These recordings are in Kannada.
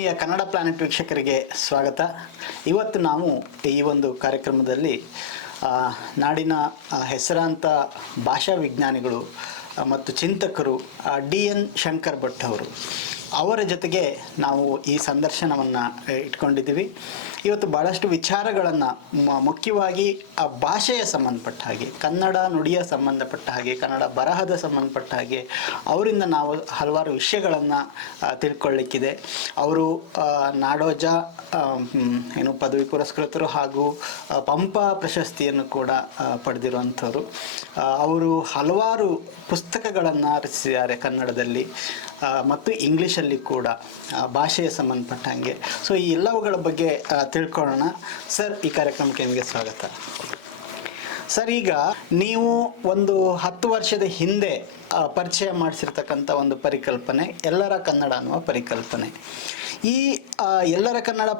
ಆತ್ಮೀಯ ಕನ್ನಡ ಪ್ಲಾನೆಟ್ ವೀಕ್ಷಕರಿಗೆ ಸ್ವಾಗತ. ಇವತ್ತು ನಾವು ಈ ಒಂದು ಕಾರ್ಯಕ್ರಮದಲ್ಲಿ ನಾಡಿನ ಹೆಸರಾಂತ ಭಾಷಾ ವಿಜ್ಞಾನಿಗಳು ಮತ್ತು ಚಿಂತಕರು DN ಶಂಕರ್ ಭಟ್ ಅವರ ಜೊತೆಗೆ ನಾವು ಈ ಸಂದರ್ಶನವನ್ನು ಇಟ್ಕೊಂಡಿದ್ದೀವಿ. ಇವತ್ತು ಭಾಳಷ್ಟು ವಿಚಾರಗಳನ್ನು ಮುಖ್ಯವಾಗಿ ಆ ಭಾಷೆಯ ಸಂಬಂಧಪಟ್ಟ ಹಾಗೆ, ಕನ್ನಡ ನುಡಿಯ ಸಂಬಂಧಪಟ್ಟ ಹಾಗೆ, ಕನ್ನಡ ಬರಹದ ಸಂಬಂಧಪಟ್ಟ ಹಾಗೆ ಅವರಿಂದ ನಾವು ಹಲವಾರು ವಿಷಯಗಳನ್ನು ತಿಳ್ಕೊಳ್ಳಿಕ್ಕಿದೆ. ಅವರು ನಾಡೋಜ ಪದವಿ ಪುರಸ್ಕೃತರು ಹಾಗೂ ಪಂಪ ಪ್ರಶಸ್ತಿಯನ್ನು ಕೂಡ ಪಡೆದಿರುವಂಥವ್ರು. ಅವರು ಹಲವಾರು ಪುಸ್ತಕಗಳನ್ನು ರಚಿಸಿದ್ದಾರೆ ಕನ್ನಡದಲ್ಲಿ ಮತ್ತು ಇಂಗ್ಲೀಷಲ್ಲಿ ಕೂಡ ಭಾಷೆಯ ಸಂಬಂಧಪಟ್ಟಂಗೆ. ಸೊ ಈ ಎಲ್ಲವುಗಳ ಬಗ್ಗೆ ತಿಳ್ಕೊಳ್ಳೋಣ. ಸರ್, ಈ ಕಾರ್ಯಕ್ರಮಕ್ಕೆ ನಿಮಗೆ ಸ್ವಾಗತ. ಸರ್, ಈಗ ನೀವು ಒಂದು 10 ವರ್ಷದ ಹಿಂದೆ ಪರಿಚಯ ಮಾಡಿಸಿರ್ತಕ್ಕಂಥ ಒಂದು ಪರಿಕಲ್ಪನೆ ಎಲ್ಲರ ಕನ್ನಡ ಅನ್ನುವ ಪರಿಕಲ್ಪನೆ. ಈ ಎಲ್ಲರ ಕನ್ನಡ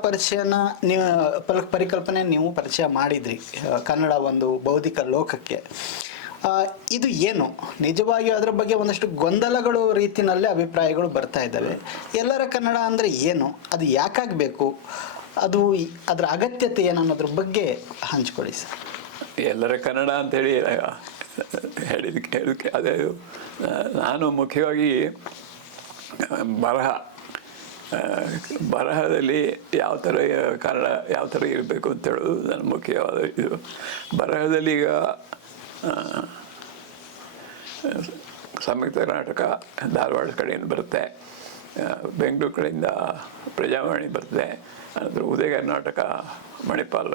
ಪರಿಕಲ್ಪನೆ ನೀವು ಪರಿಚಯ ಮಾಡಿದ್ರಿ ಕನ್ನಡ ಒಂದು ಬೌದ್ಧಿಕ ಲೋಕಕ್ಕೆ. ಇದು ಏನು ನಿಜವಾಗಿಯೂ ಅದರ ಬಗ್ಗೆ ಒಂದಷ್ಟು ಗೊಂದಲಗಳು ರೀತಿಯಲ್ಲಿ ಅಭಿಪ್ರಾಯಗಳು ಬರ್ತಾ ಇದ್ದಾವೆ. ಎಲ್ಲರ ಕನ್ನಡ ಅಂದರೆ ಏನು, ಅದು ಯಾಕಾಗಬೇಕು, ಅದರ ಅಗತ್ಯತೆ ಏನು ಅನ್ನೋದ್ರ ಬಗ್ಗೆ ಹಂಚ್ಕೊಳ್ಳಿ ಸರ್. ಎಲ್ಲರ ಕನ್ನಡ ಅಂತೇಳಿ ಹೇಳಿದಕ್ಕೆ ಅದೇ ನಾನು ಮುಖ್ಯವಾಗಿ ಬರಹದಲ್ಲಿ ಯಾವ ಥರ ಕನ್ನಡ ಯಾವ ಥರ ಇರಬೇಕು ಅಂತ ಹೇಳೋದು ನನ್ನ ಮುಖ್ಯವಾದ ಇದು. ಬರಹದಲ್ಲಿ ಈಗ ಸಂಯುಕ್ತ ಕರ್ನಾಟಕ ಧಾರವಾಡ ಕಡೆಯಿಂದ ಬರುತ್ತೆ, ಬೆಂಗಳೂರು ಕಡೆಯಿಂದ ಪ್ರಜಾವಾಣಿ ಬರುತ್ತೆ, ಅನಂತರ ಉದಯ ಕರ್ನಾಟಕ ಮಣಿಪಾಲ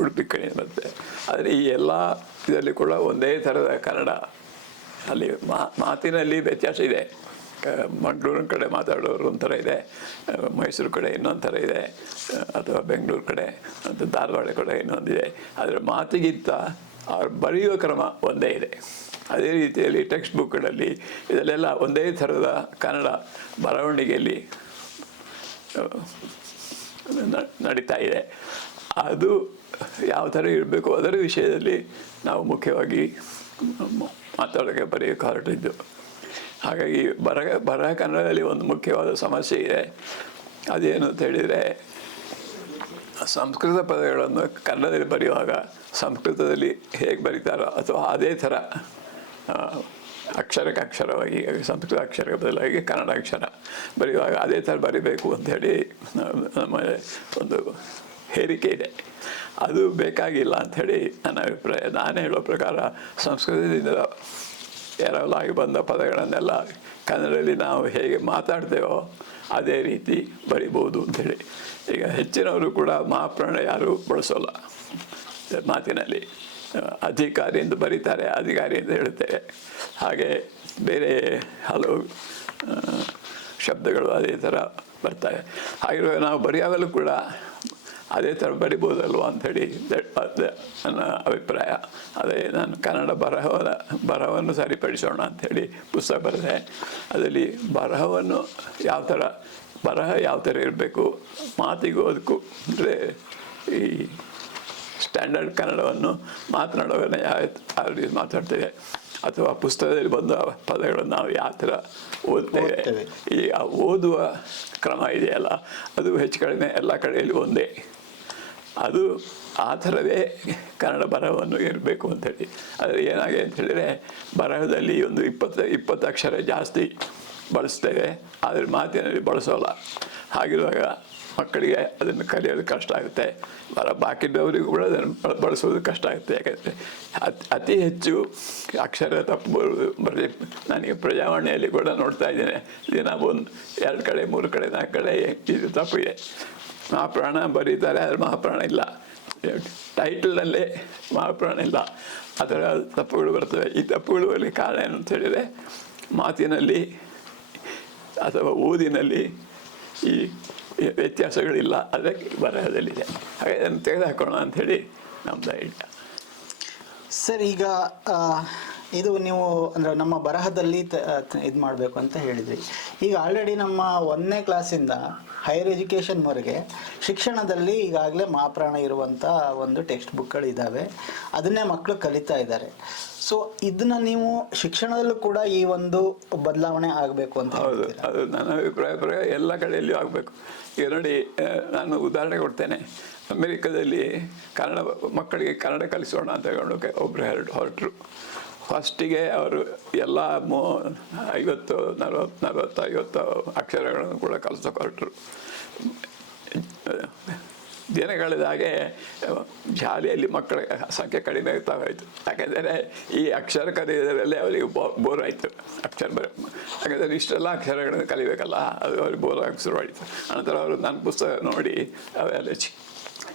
ಉಡುಪಿ ಕಡೆಯಿಂದ ಬರುತ್ತೆ. ಆದರೆ ಈ ಎಲ್ಲ ಇದರಲ್ಲಿ ಕೂಡ ಒಂದೇ ಥರದ ಕನ್ನಡ. ಅಲ್ಲಿ ಮಾತಿನಲ್ಲಿ ವ್ಯತ್ಯಾಸ ಇದೆ. ಮಂಗಳೂರಿನ ಕಡೆ ಮಾತಾಡೋರು ಒಂಥರ ಇದೆ, ಮೈಸೂರು ಕಡೆ ಇನ್ನೊಂದು ಥರ ಇದೆ, ಅಥವಾ ಬೆಂಗಳೂರು ಕಡೆ ಅಥವಾ ಧಾರವಾಡ ಕಡೆ ಇನ್ನೊಂದಿದೆ. ಆದರೆ ಮಾತಿಗಿಂತ ಅವ್ರು ಬರೆಯುವ ಕ್ರಮ ಒಂದೇ ಇದೆ. ಅದೇ ರೀತಿಯಲ್ಲಿ ಟೆಕ್ಸ್ಟ್ ಬುಕ್ಗಳಲ್ಲಿ ಇದರಲ್ಲೆಲ್ಲ ಒಂದೇ ಥರದ ಕನ್ನಡ ಬರವಣಿಗೆಯಲ್ಲಿ ನಡೀತಾ ಇದೆ. ಅದು ಯಾವ ಥರ ಇರಬೇಕು ಅದರ ವಿಷಯದಲ್ಲಿ ನಾವು ಮುಖ್ಯವಾಗಿ ಮಾತಾಡೋಕ್ಕೆ ಬರೆಯೋಕ್ಕೆ ಹೊರಟಿದ್ದು. ಹಾಗಾಗಿ ಬರಹ ಕನ್ನಡದಲ್ಲಿ ಒಂದು ಮುಖ್ಯವಾದ ಸಮಸ್ಯೆ ಇದೆ. ಅದೇನು ಅಂತ ಹೇಳಿದರೆ, ಸಂಸ್ಕೃತ ಪದಗಳನ್ನು ಕನ್ನಡದಲ್ಲಿ ಬರೆಯುವಾಗ ಸಂಸ್ಕೃತದಲ್ಲಿ ಹೇಗೆ ಬರೀತಾರೋ ಅಥವಾ ಅದೇ ಥರ ಅಕ್ಷರಕ್ಕೆ ಅಕ್ಷರವಾಗಿ ಸಂಸ್ಕೃತ ಅಕ್ಷರಕ್ಕೆ ಬದಲಾಗಿ ಕನ್ನಡ ಅಕ್ಷರ ಬರೆಯುವಾಗ ಅದೇ ಥರ ಬರೀಬೇಕು ಅಂಥೇಳಿ ನಮ್ಮ ಒಂದು ಹೇರಿಕೆ ಇದೆ. ಅದು ಬೇಕಾಗಿಲ್ಲ ಅಂಥೇಳಿ ನನ್ನ ಅಭಿಪ್ರಾಯ. ನಾನು ಹೇಳೋ ಪ್ರಕಾರ ಸಂಸ್ಕೃತದಿಂದ ಎರವಲಾಗಿ ಬಂದ ಪದಗಳನ್ನೆಲ್ಲ ಕನ್ನಡದಲ್ಲಿ ನಾವು ಹೇಗೆ ಮಾತಾಡ್ತೇವೋ ಅದೇ ರೀತಿ ಬರಿಬೋದು ಅಂಥೇಳಿ. ಈಗ ಹೆಚ್ಚಿನವರು ಕೂಡ ಮಹಾಪ್ರಾಣ ಯಾರೂ ಬಳಸೋಲ್ಲ ಮಾತಿನಲ್ಲಿ. ಅಧಿಕಾರಿ ಎಂದು ಬರೀತಾರೆ, ಅಧಿಕಾರಿ ಎಂದು ಹೇಳ್ತೇವೆ. ಹಾಗೆ ಬೇರೆ ಹಲವು ಶಬ್ದಗಳು ಅದೇ ಥರ ಬರ್ತವೆ. ಹಾಗಿರುವಾಗ ನಾವು ಬರೆಯುವಾಗಲೂ ಕೂಡ ಅದೇ ಥರ ಬರಿಬೋದಲ್ವ ಅಂಥೇಳಿ ನನ್ನ ಅಭಿಪ್ರಾಯ. ಅದೇ ನಾನು ಕನ್ನಡ ಬರಹವನ್ನು ಸರಿಪಡಿಸೋಣ ಅಂಥೇಳಿ ಪುಸ್ತಕ ಬರೆದೆ. ಅದರಲ್ಲಿ ಬರಹವನ್ನು ಬರಹ ಯಾವ ಥರ ಇರಬೇಕು, ಮಾತಿಗೂ ಅದಕ್ಕೂ ಅಂದರೆ ಈ ಸ್ಟ್ಯಾಂಡರ್ಡ್ ಕನ್ನಡವನ್ನು ಮಾತನಾಡೋದನ್ನು ಯಾವ ರೀತಿ ಮಾತಾಡ್ತೇವೆ ಅಥವಾ ಪುಸ್ತಕದಲ್ಲಿ ಬಂದ ಪದಗಳನ್ನು ನಾವು ಯಾವ ಥರ ಓದ್ತೇವೆ, ಈ ಓದುವ ಕ್ರಮ ಇದೆಯಲ್ಲ ಅದು ಹೆಚ್ಚು ಕಡಿಮೆ ಎಲ್ಲ ಕಡೆಯಲ್ಲಿ ಒಂದೇ. ಅದು ಆ ಥರವೇ ಕನ್ನಡ ಬರಹವನ್ನು ಇರಬೇಕು ಅಂಥೇಳಿ. ಆದರೆ ಏನಾಗಿದೆ ಅಂಥೇಳಿದರೆ, ಬರಹದಲ್ಲಿ ಒಂದು 20 ಅಕ್ಷರ ಜಾಸ್ತಿ ಬಳಸ್ತೇವೆ, ಆದರೆ ಮಾತಿನಲ್ಲಿ ಬಳಸೋಲ್ಲ. ಹಾಗಿರುವಾಗ ಮಕ್ಕಳಿಗೆ ಅದನ್ನು ಕಲಿಯೋದು ಕಷ್ಟ ಆಗುತ್ತೆ. ಬಾಕಿದವರಿಗೂ ಕೂಡ ಅದನ್ನು ಬಳಸೋದು ಕಷ್ಟ ಆಗುತ್ತೆ. ಯಾಕಂದರೆ ಅತಿ ಹೆಚ್ಚು ಅಕ್ಷರ ತಪ್ಪು ನನಗೆ ಪ್ರಜಾವಾಣಿಯಲ್ಲಿ ಕೂಡ ನೋಡ್ತಾ ಇದ್ದೇನೆ. ದಿನ 2 ಕಡೆ 3 ಕಡೆ 4 ಕಡೆ ಇದು ತಪ್ಪಿದೆ. ಮಹಾಪ್ರಾಣ ಬರೀತಾರೆ, ಆದರೆ ಮಹಾಪ್ರಾಣ ಇಲ್ಲ. ಟೈಟಲ್ನಲ್ಲೇ ಮಹಾಪ್ರಾಣ ಇಲ್ಲ. ಆ ಥರ ತಪ್ಪುಗಳು ಬರ್ತವೆ. ಈ ತಪ್ಪುಗಳು ಕಾರಣ ಏನು ಅಂತ ಹೇಳಿದರೆ, ಮಾತಿನಲ್ಲಿ ಅಥವಾ ಓದಿನಲ್ಲಿ ಈ ವ್ಯತ್ಯಾಸಗಳಿಲ್ಲ, ಅದಕ್ಕೆ ಬರಹದಲ್ಲಿದೆ. ಹಾಗೆ ಅದನ್ನು ತೆಗೆದುಹಾಕೋಣ ಅಂಥೇಳಿ ನಮ್ಮದು ಐಡಿಯಾ. ಸರ್, ಈಗ ಇದು ನೀವು ಅಂದರೆ ನಮ್ಮ ಬರಹದಲ್ಲಿ ಇದು ಮಾಡಬೇಕು ಅಂತ ಹೇಳಿದ್ರಿ. ಈಗ ಆಲ್ರೆಡಿ ನಮ್ಮ 1ನೇ ಕ್ಲಾಸಿಂದ ಹೈಯರ್ ಎಜುಕೇಷನ್ವರೆಗೆ ಶಿಕ್ಷಣದಲ್ಲಿ ಈಗಾಗಲೇ ಮಹಾಪ್ರಾಣ ಇರುವಂಥ ಒಂದು ಟೆಕ್ಸ್ಟ್ ಬುಕ್ಗಳು ಇದ್ದಾವೆ, ಅದನ್ನೇ ಮಕ್ಕಳು ಕಲಿತಾ ಇದ್ದಾರೆ. ಸೊ ಇದನ್ನ ನೀವು ಶಿಕ್ಷಣದಲ್ಲೂ ಕೂಡ ಈ ಒಂದು ಬದಲಾವಣೆ ಆಗಬೇಕು ಅಂತ. ಹೌದು, ಅದು ನನ್ನ ಅಭಿಪ್ರಾಯ ಎಲ್ಲ ಕಡೆಯಲ್ಲಿಯೂ ಆಗಬೇಕು. ಈಗ ನೋಡಿ, ನಾನು ಉದಾಹರಣೆ ಕೊಡ್ತೇನೆ. ಅಮೆರಿಕದಲ್ಲಿ ಕನ್ನಡ ಮಕ್ಕಳಿಗೆ ಕನ್ನಡ ಕಲಿಸೋಣ ಅಂತ ಹೇಳೋಣ ಒಬ್ಬರು ಹೊರಟರು. ಫಸ್ಟಿಗೆ ಅವರು ಎಲ್ಲ 50 ಅಕ್ಷರಗಳನ್ನು ಕೂಡ ಕಲಿಸೋಕೆ ಹೊರಟರು. ದಿನ ಕಳೆದ ಹಾಗೆ ಶಾಲೆಯಲ್ಲಿ ಮಕ್ಕಳ ಸಂಖ್ಯೆ ಕಡಿಮೆ ಆಗ್ತಾ ಹೋಯಿತು. ಯಾಕೆಂದರೆ ಈ ಅಕ್ಷರ ಕಲಿಯೋದರಲ್ಲೇ ಅವರಿಗೆ ಬೋರ್ ಆಯಿತು. ಯಾಕೆಂದರೆ ಇಷ್ಟೆಲ್ಲ ಅಕ್ಷರಗಳನ್ನು ಕಲಿಬೇಕಲ್ಲ, ಅದು ಅವ್ರಿಗೆ ಬೋರ್ ಆಗಿ ಶುರುವಾಯಿತು. ಅನಂತರ ಅವರು ನನ್ನ ಪುಸ್ತಕ ನೋಡಿ ಅವೆಲ್ಲ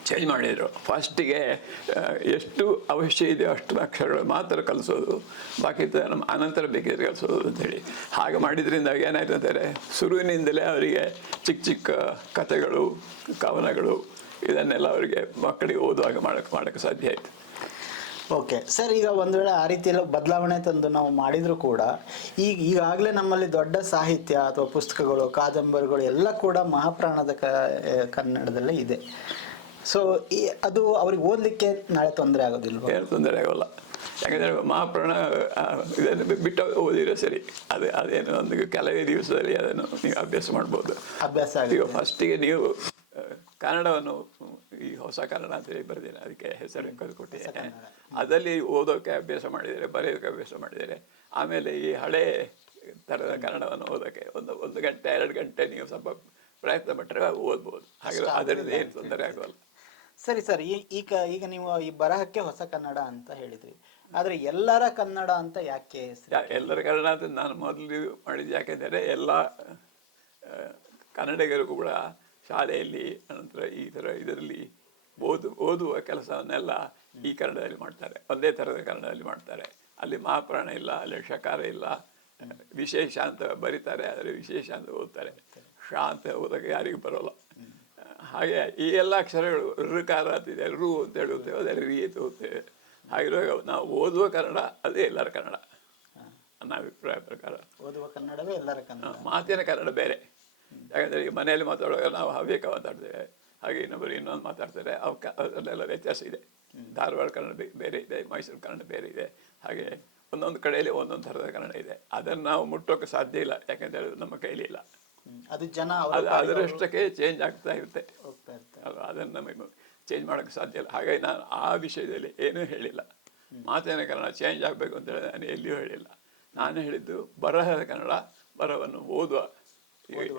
ಚೇಂಜ್ ಮಾಡಿದರು. ಫಸ್ಟಿಗೆ ಎಷ್ಟು ಅವಶ್ಯ ಇದೆ ಅಷ್ಟು ಅಕ್ಷರಗಳು ಮಾತ್ರ ಕಲಿಸೋದು, ಬಾಕಿ ನಮ್ಮ ಅನಂತರ ಬೇಕಿದ್ರೆ ಕಲಿಸೋದು ಅಂತೇಳಿ. ಹಾಗೆ ಮಾಡಿದ್ರಿಂದ ಏನಾಯ್ತು ಅಂತಾರೆ, ಶುರುವಿನಿಂದಲೇ ಅವರಿಗೆ ಚಿಕ್ಕ ಚಿಕ್ಕ ಕಥೆಗಳು, ಕವನಗಳು ಇದನ್ನೆಲ್ಲ ಅವರಿಗೆ ಮಕ್ಕಳಿಗೆ ಓದುವಾಗ ಮಾಡೋಕ್ಕೆ ಸಾಧ್ಯ ಆಯಿತು. ಓಕೆ ಸರ್, ಈಗ ಒಂದು ವೇಳೆ ಆ ರೀತಿಯೆಲ್ಲ ಬದಲಾವಣೆ ತಂದು ನಾವು ಮಾಡಿದರೂ ಕೂಡ ಈಗಾಗಲೇ ನಮ್ಮಲ್ಲಿ ದೊಡ್ಡ ಸಾಹಿತ್ಯ ಅಥವಾ ಪುಸ್ತಕಗಳು, ಕಾದಂಬರಿಗಳು ಎಲ್ಲ ಕೂಡ ಮಹಾಪ್ರಾಣದ ಕನ್ನಡದಲ್ಲೇ ಇದೆ. ಸೊ ಅದು ಅವ್ರಿಗೆ ಓದಲಿಕ್ಕೆ ನಾಳೆ ತೊಂದರೆ ಆಗೋದಿಲ್ವ? ಏನು ತೊಂದರೆ ಆಗೋಲ್ಲ. ಯಾಕಂದರೆ ಮಹಾಪ್ರಾಣ ಇದನ್ನು ಬಿಟ್ಟು ಓದಿದ್ರೆ ಸರಿ. ಅದೇನು ಒಂದು ಕೆಲವೇ ದಿವಸದಲ್ಲಿ ಅದನ್ನು ನೀವು ಅಭ್ಯಾಸ ಮಾಡ್ಬೋದು. ಅಭ್ಯಾಸ ಈಗ ಫಸ್ಟಿಗೆ ನೀವು ಕನ್ನಡವನ್ನು ಈ ಹೊಸ ಕನ್ನಡ ಅಂತೇಳಿ ಬರೆದಿಲ್ಲ, ಅದಕ್ಕೆ ಹೆಸರು ಕೊಟ್ಟಿದ್ದೇನೆ. ಅದರಲ್ಲಿ ಓದೋಕ್ಕೆ ಅಭ್ಯಾಸ ಮಾಡಿದರೆ, ಬರೆಯೋಕ್ಕೆ ಅಭ್ಯಾಸ ಮಾಡಿದರೆ, ಆಮೇಲೆ ಈ ಹಳೆ ಥರದ ಕನ್ನಡವನ್ನು ಓದೋಕ್ಕೆ ಒಂದು ಗಂಟೆ 2 ಗಂಟೆ ನೀವು ಸ್ವಲ್ಪ ಪ್ರಯತ್ನ ಪಟ್ಟರೆ ಓದ್ಬೋದು. ಹಾಗೆ ಅದರಿಂದ ಏನು ತೊಂದರೆ ಆಗೋಲ್ಲ. ಸರಿ ಸರ್, ಈಗ ನೀವು ಈ ಬರಹಕ್ಕೆ ಹೊಸ ಕನ್ನಡ ಅಂತ ಹೇಳಿದ್ರಿ, ಆದರೆ ಎಲ್ಲರ ಕನ್ನಡ ಅಂತ ಯಾಕೆ? ಎಲ್ಲರ ಕನ್ನಡ ಅಂತ ನಾನು ಮೊದಲು ಮಾಡಿದ್ದು ಯಾಕೆಂದರೆ ಎಲ್ಲ ಕನ್ನಡಿಗರಿಗೂ ಕೂಡ ಶಾಲೆಯಲ್ಲಿ, ಅನಂತರ ಈ ಥರ ಇದರಲ್ಲಿ ಓದುವ ಕೆಲಸವನ್ನೆಲ್ಲ ಈ ಕನ್ನಡದಲ್ಲಿ ಮಾಡ್ತಾರೆ. ಒಂದೇ ಥರದ ಕನ್ನಡದಲ್ಲಿ ಮಾಡ್ತಾರೆ. ಅಲ್ಲಿ ಮಹಾಪ್ರಾಣ ಇಲ್ಲ, ಅಲ್ಲಿ ಶಕಾರ ಇಲ್ಲ, ವಿಶೇಷ ಅಂತ ಬರೀತಾರೆ, ಆದರೆ ವಿಶೇಷ ಅಂತ ಓದ್ತಾರೆ. ಶಾ ಅಂತ ಓದೋಕ್ಕೆ ಯಾರಿಗೂ ಬರೋಲ್ಲ. ಹಾಗೆ ಈ ಎಲ್ಲ ಅಕ್ಷರಗಳು ಋಕಾರ ಅಂತಿದೆ, ರು ಅಂತ ಹೇಳುತ್ತೇವೆ, ಅದೇ ರೀ ಅಂತ ಓದ್ತೇವೆ. ಹಾಗಿರುವಾಗ ನಾವು ಓದುವ ಕನ್ನಡ ಅದೇ ಎಲ್ಲರ ಕನ್ನಡ ನನ್ನ ಅಭಿಪ್ರಾಯ ಪ್ರಕಾರ. ಓದುವ ಕನ್ನಡವೇ ಎಲ್ಲರ ಕನ್ನಡ. ಮಾತಿನ ಕನ್ನಡ ಬೇರೆ. ಯಾಕಂದರೆ ಈಗ ಮನೆಯಲ್ಲಿ ಮಾತಾಡುವಾಗ ನಾವು ಹವ್ಯಕ ಮಾತಾಡ್ತೇವೆ, ಹಾಗೆ ಇನ್ನೊಂದು ಮಾತಾಡ್ತಾರೆ. ಅದರಲ್ಲೆಲ್ಲ ವ್ಯತ್ಯಾಸ ಇದೆ. ಧಾರವಾಡ ಕನ್ನಡ ಬೇರೆ ಇದೆ, ಮೈಸೂರು ಕನ್ನಡ ಬೇರೆ ಇದೆ. ಹಾಗೆ ಒಂದೊಂದು ಕಡೆಯಲ್ಲಿ ಒಂದೊಂದು ಥರದ ಕನ್ನಡ ಇದೆ. ಅದನ್ನು ನಾವು ಮುಟ್ಟೋಕ್ಕೆ ಸಾಧ್ಯ ಇಲ್ಲ, ಯಾಕೆಂದರೆ ಅದು ನಮ್ಮ ಕೈಲಿ ಇಲ್ಲ. ಅದು ಜನ ಅದರಷ್ಟಕ್ಕೆ ಚೇಂಜ್ ಆಗ್ತಾ ಇರುತ್ತೆ ಅಲ್ವಾ. ಅದನ್ನು ನಮಗೆ ಚೇಂಜ್ ಮಾಡೋಕ್ಕೆ ಸಾಧ್ಯ ಇಲ್ಲ. ಹಾಗಾಗಿ ನಾನು ಆ ವಿಷಯದಲ್ಲಿ ಏನೂ ಹೇಳಿಲ್ಲ. ಮಾತಿನ ಕನ್ನಡ ಚೇಂಜ್ ಆಗಬೇಕು ಅಂತೇಳಿ ನಾನು ಎಲ್ಲಿಯೂ ಹೇಳಿಲ್ಲ. ನಾನು ಹೇಳಿದ್ದು ಬರಹದ ಕನ್ನಡ, ಬರಹವನ್ನು ಓದುವ.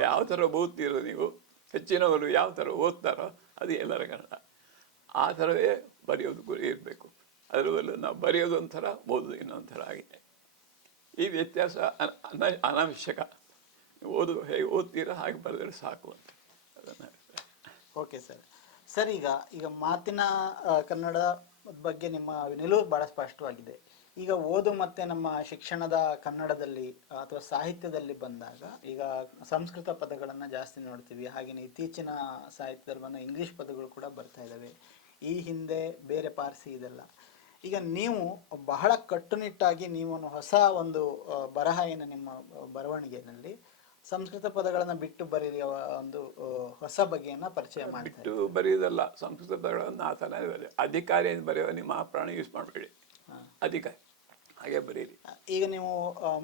ಯಾವ ಥರ ಓದ್ತೀರೋ ನೀವು, ಹೆಚ್ಚಿನವರು ಯಾವ ಥರ ಓದ್ತಾರೋ ಅದು ಎಲ್ಲರ ಕನ್ನಡ. ಆ ಥರವೇ ಬರೆಯೋದು ಗುರಿ ಇರಬೇಕು. ಅದರಲ್ಲೂ ನಾವು ಬರೆಯೋದು ಒಂಥರ, ಓದೋದು ಇನ್ನೊಂದು ಥರ ಆಗಿದೆ. ಈ ವ್ಯತ್ಯಾಸ ಅನಾವಶ್ಯಕ. ಹೇಗೆ ಓದ್ತೀರೋ ಹಾಗೆ ಬರೆದರೆ ಸಾಕು ಅಂತ ಅದನ್ನು. ಓಕೆ ಸರ್, ಈಗ ಮಾತಿನ ಕನ್ನಡ ಬಗ್ಗೆ ನಿಮ್ಮ ನಿಲುವು ಭಾಳ ಸ್ಪಷ್ಟವಾಗಿದೆ. ಈಗ ಓದು ಮತ್ತು ನಮ್ಮ ಶಿಕ್ಷಣದ ಕನ್ನಡದಲ್ಲಿ ಅಥವಾ ಸಾಹಿತ್ಯದಲ್ಲಿ ಬಂದಾಗ ಈಗ ಸಂಸ್ಕೃತ ಪದಗಳನ್ನು ಜಾಸ್ತಿ ನೋಡ್ತೀವಿ. ಹಾಗೆಯೇ ಇತ್ತೀಚಿನ ಸಾಹಿತ್ಯದಲ್ಲಿ ಬಂದ ಇಂಗ್ಲೀಷ್ ಪದಗಳು ಕೂಡ ಬರ್ತಾ ಇದ್ದಾವೆ. ಈ ಹಿಂದೆ ಬೇರೆ ಪಾರ್ಸಿ ಇದೆಲ್ಲ. ಈಗ ನೀವು ಬಹಳ ಕಟ್ಟುನಿಟ್ಟಾಗಿ ನೀವು ಹೊಸ ಒಂದು ಬರಹ ಏನು ನಿಮ್ಮ ಬರವಣಿಗೆಯಲ್ಲಿ ಸಂಸ್ಕೃತ ಪದಗಳನ್ನು ಬಿಟ್ಟು ಬರೀ ಒಂದು ಹೊಸ ಬಗೆಯನ್ನು ಪರಿಚಯ ಮಾಡಿ. ಬಿಟ್ಟು ಬರೆಯೋದಲ್ಲ, ಸಂಸ್ಕೃತ ಪದಗಳನ್ನು ಆ ಥರ ಅಧಿಕಾರಿ ಅಂತ ಬರೆಯುವ ನಿಮ್ಮ ಪ್ರಾಣ ಯೂಸ್ ಮಾಡಬೇಡಿ, ಅಧಿಕಾರಿ ಹಾಗೆ ಬರೀರಿ. ಈಗ ನೀವು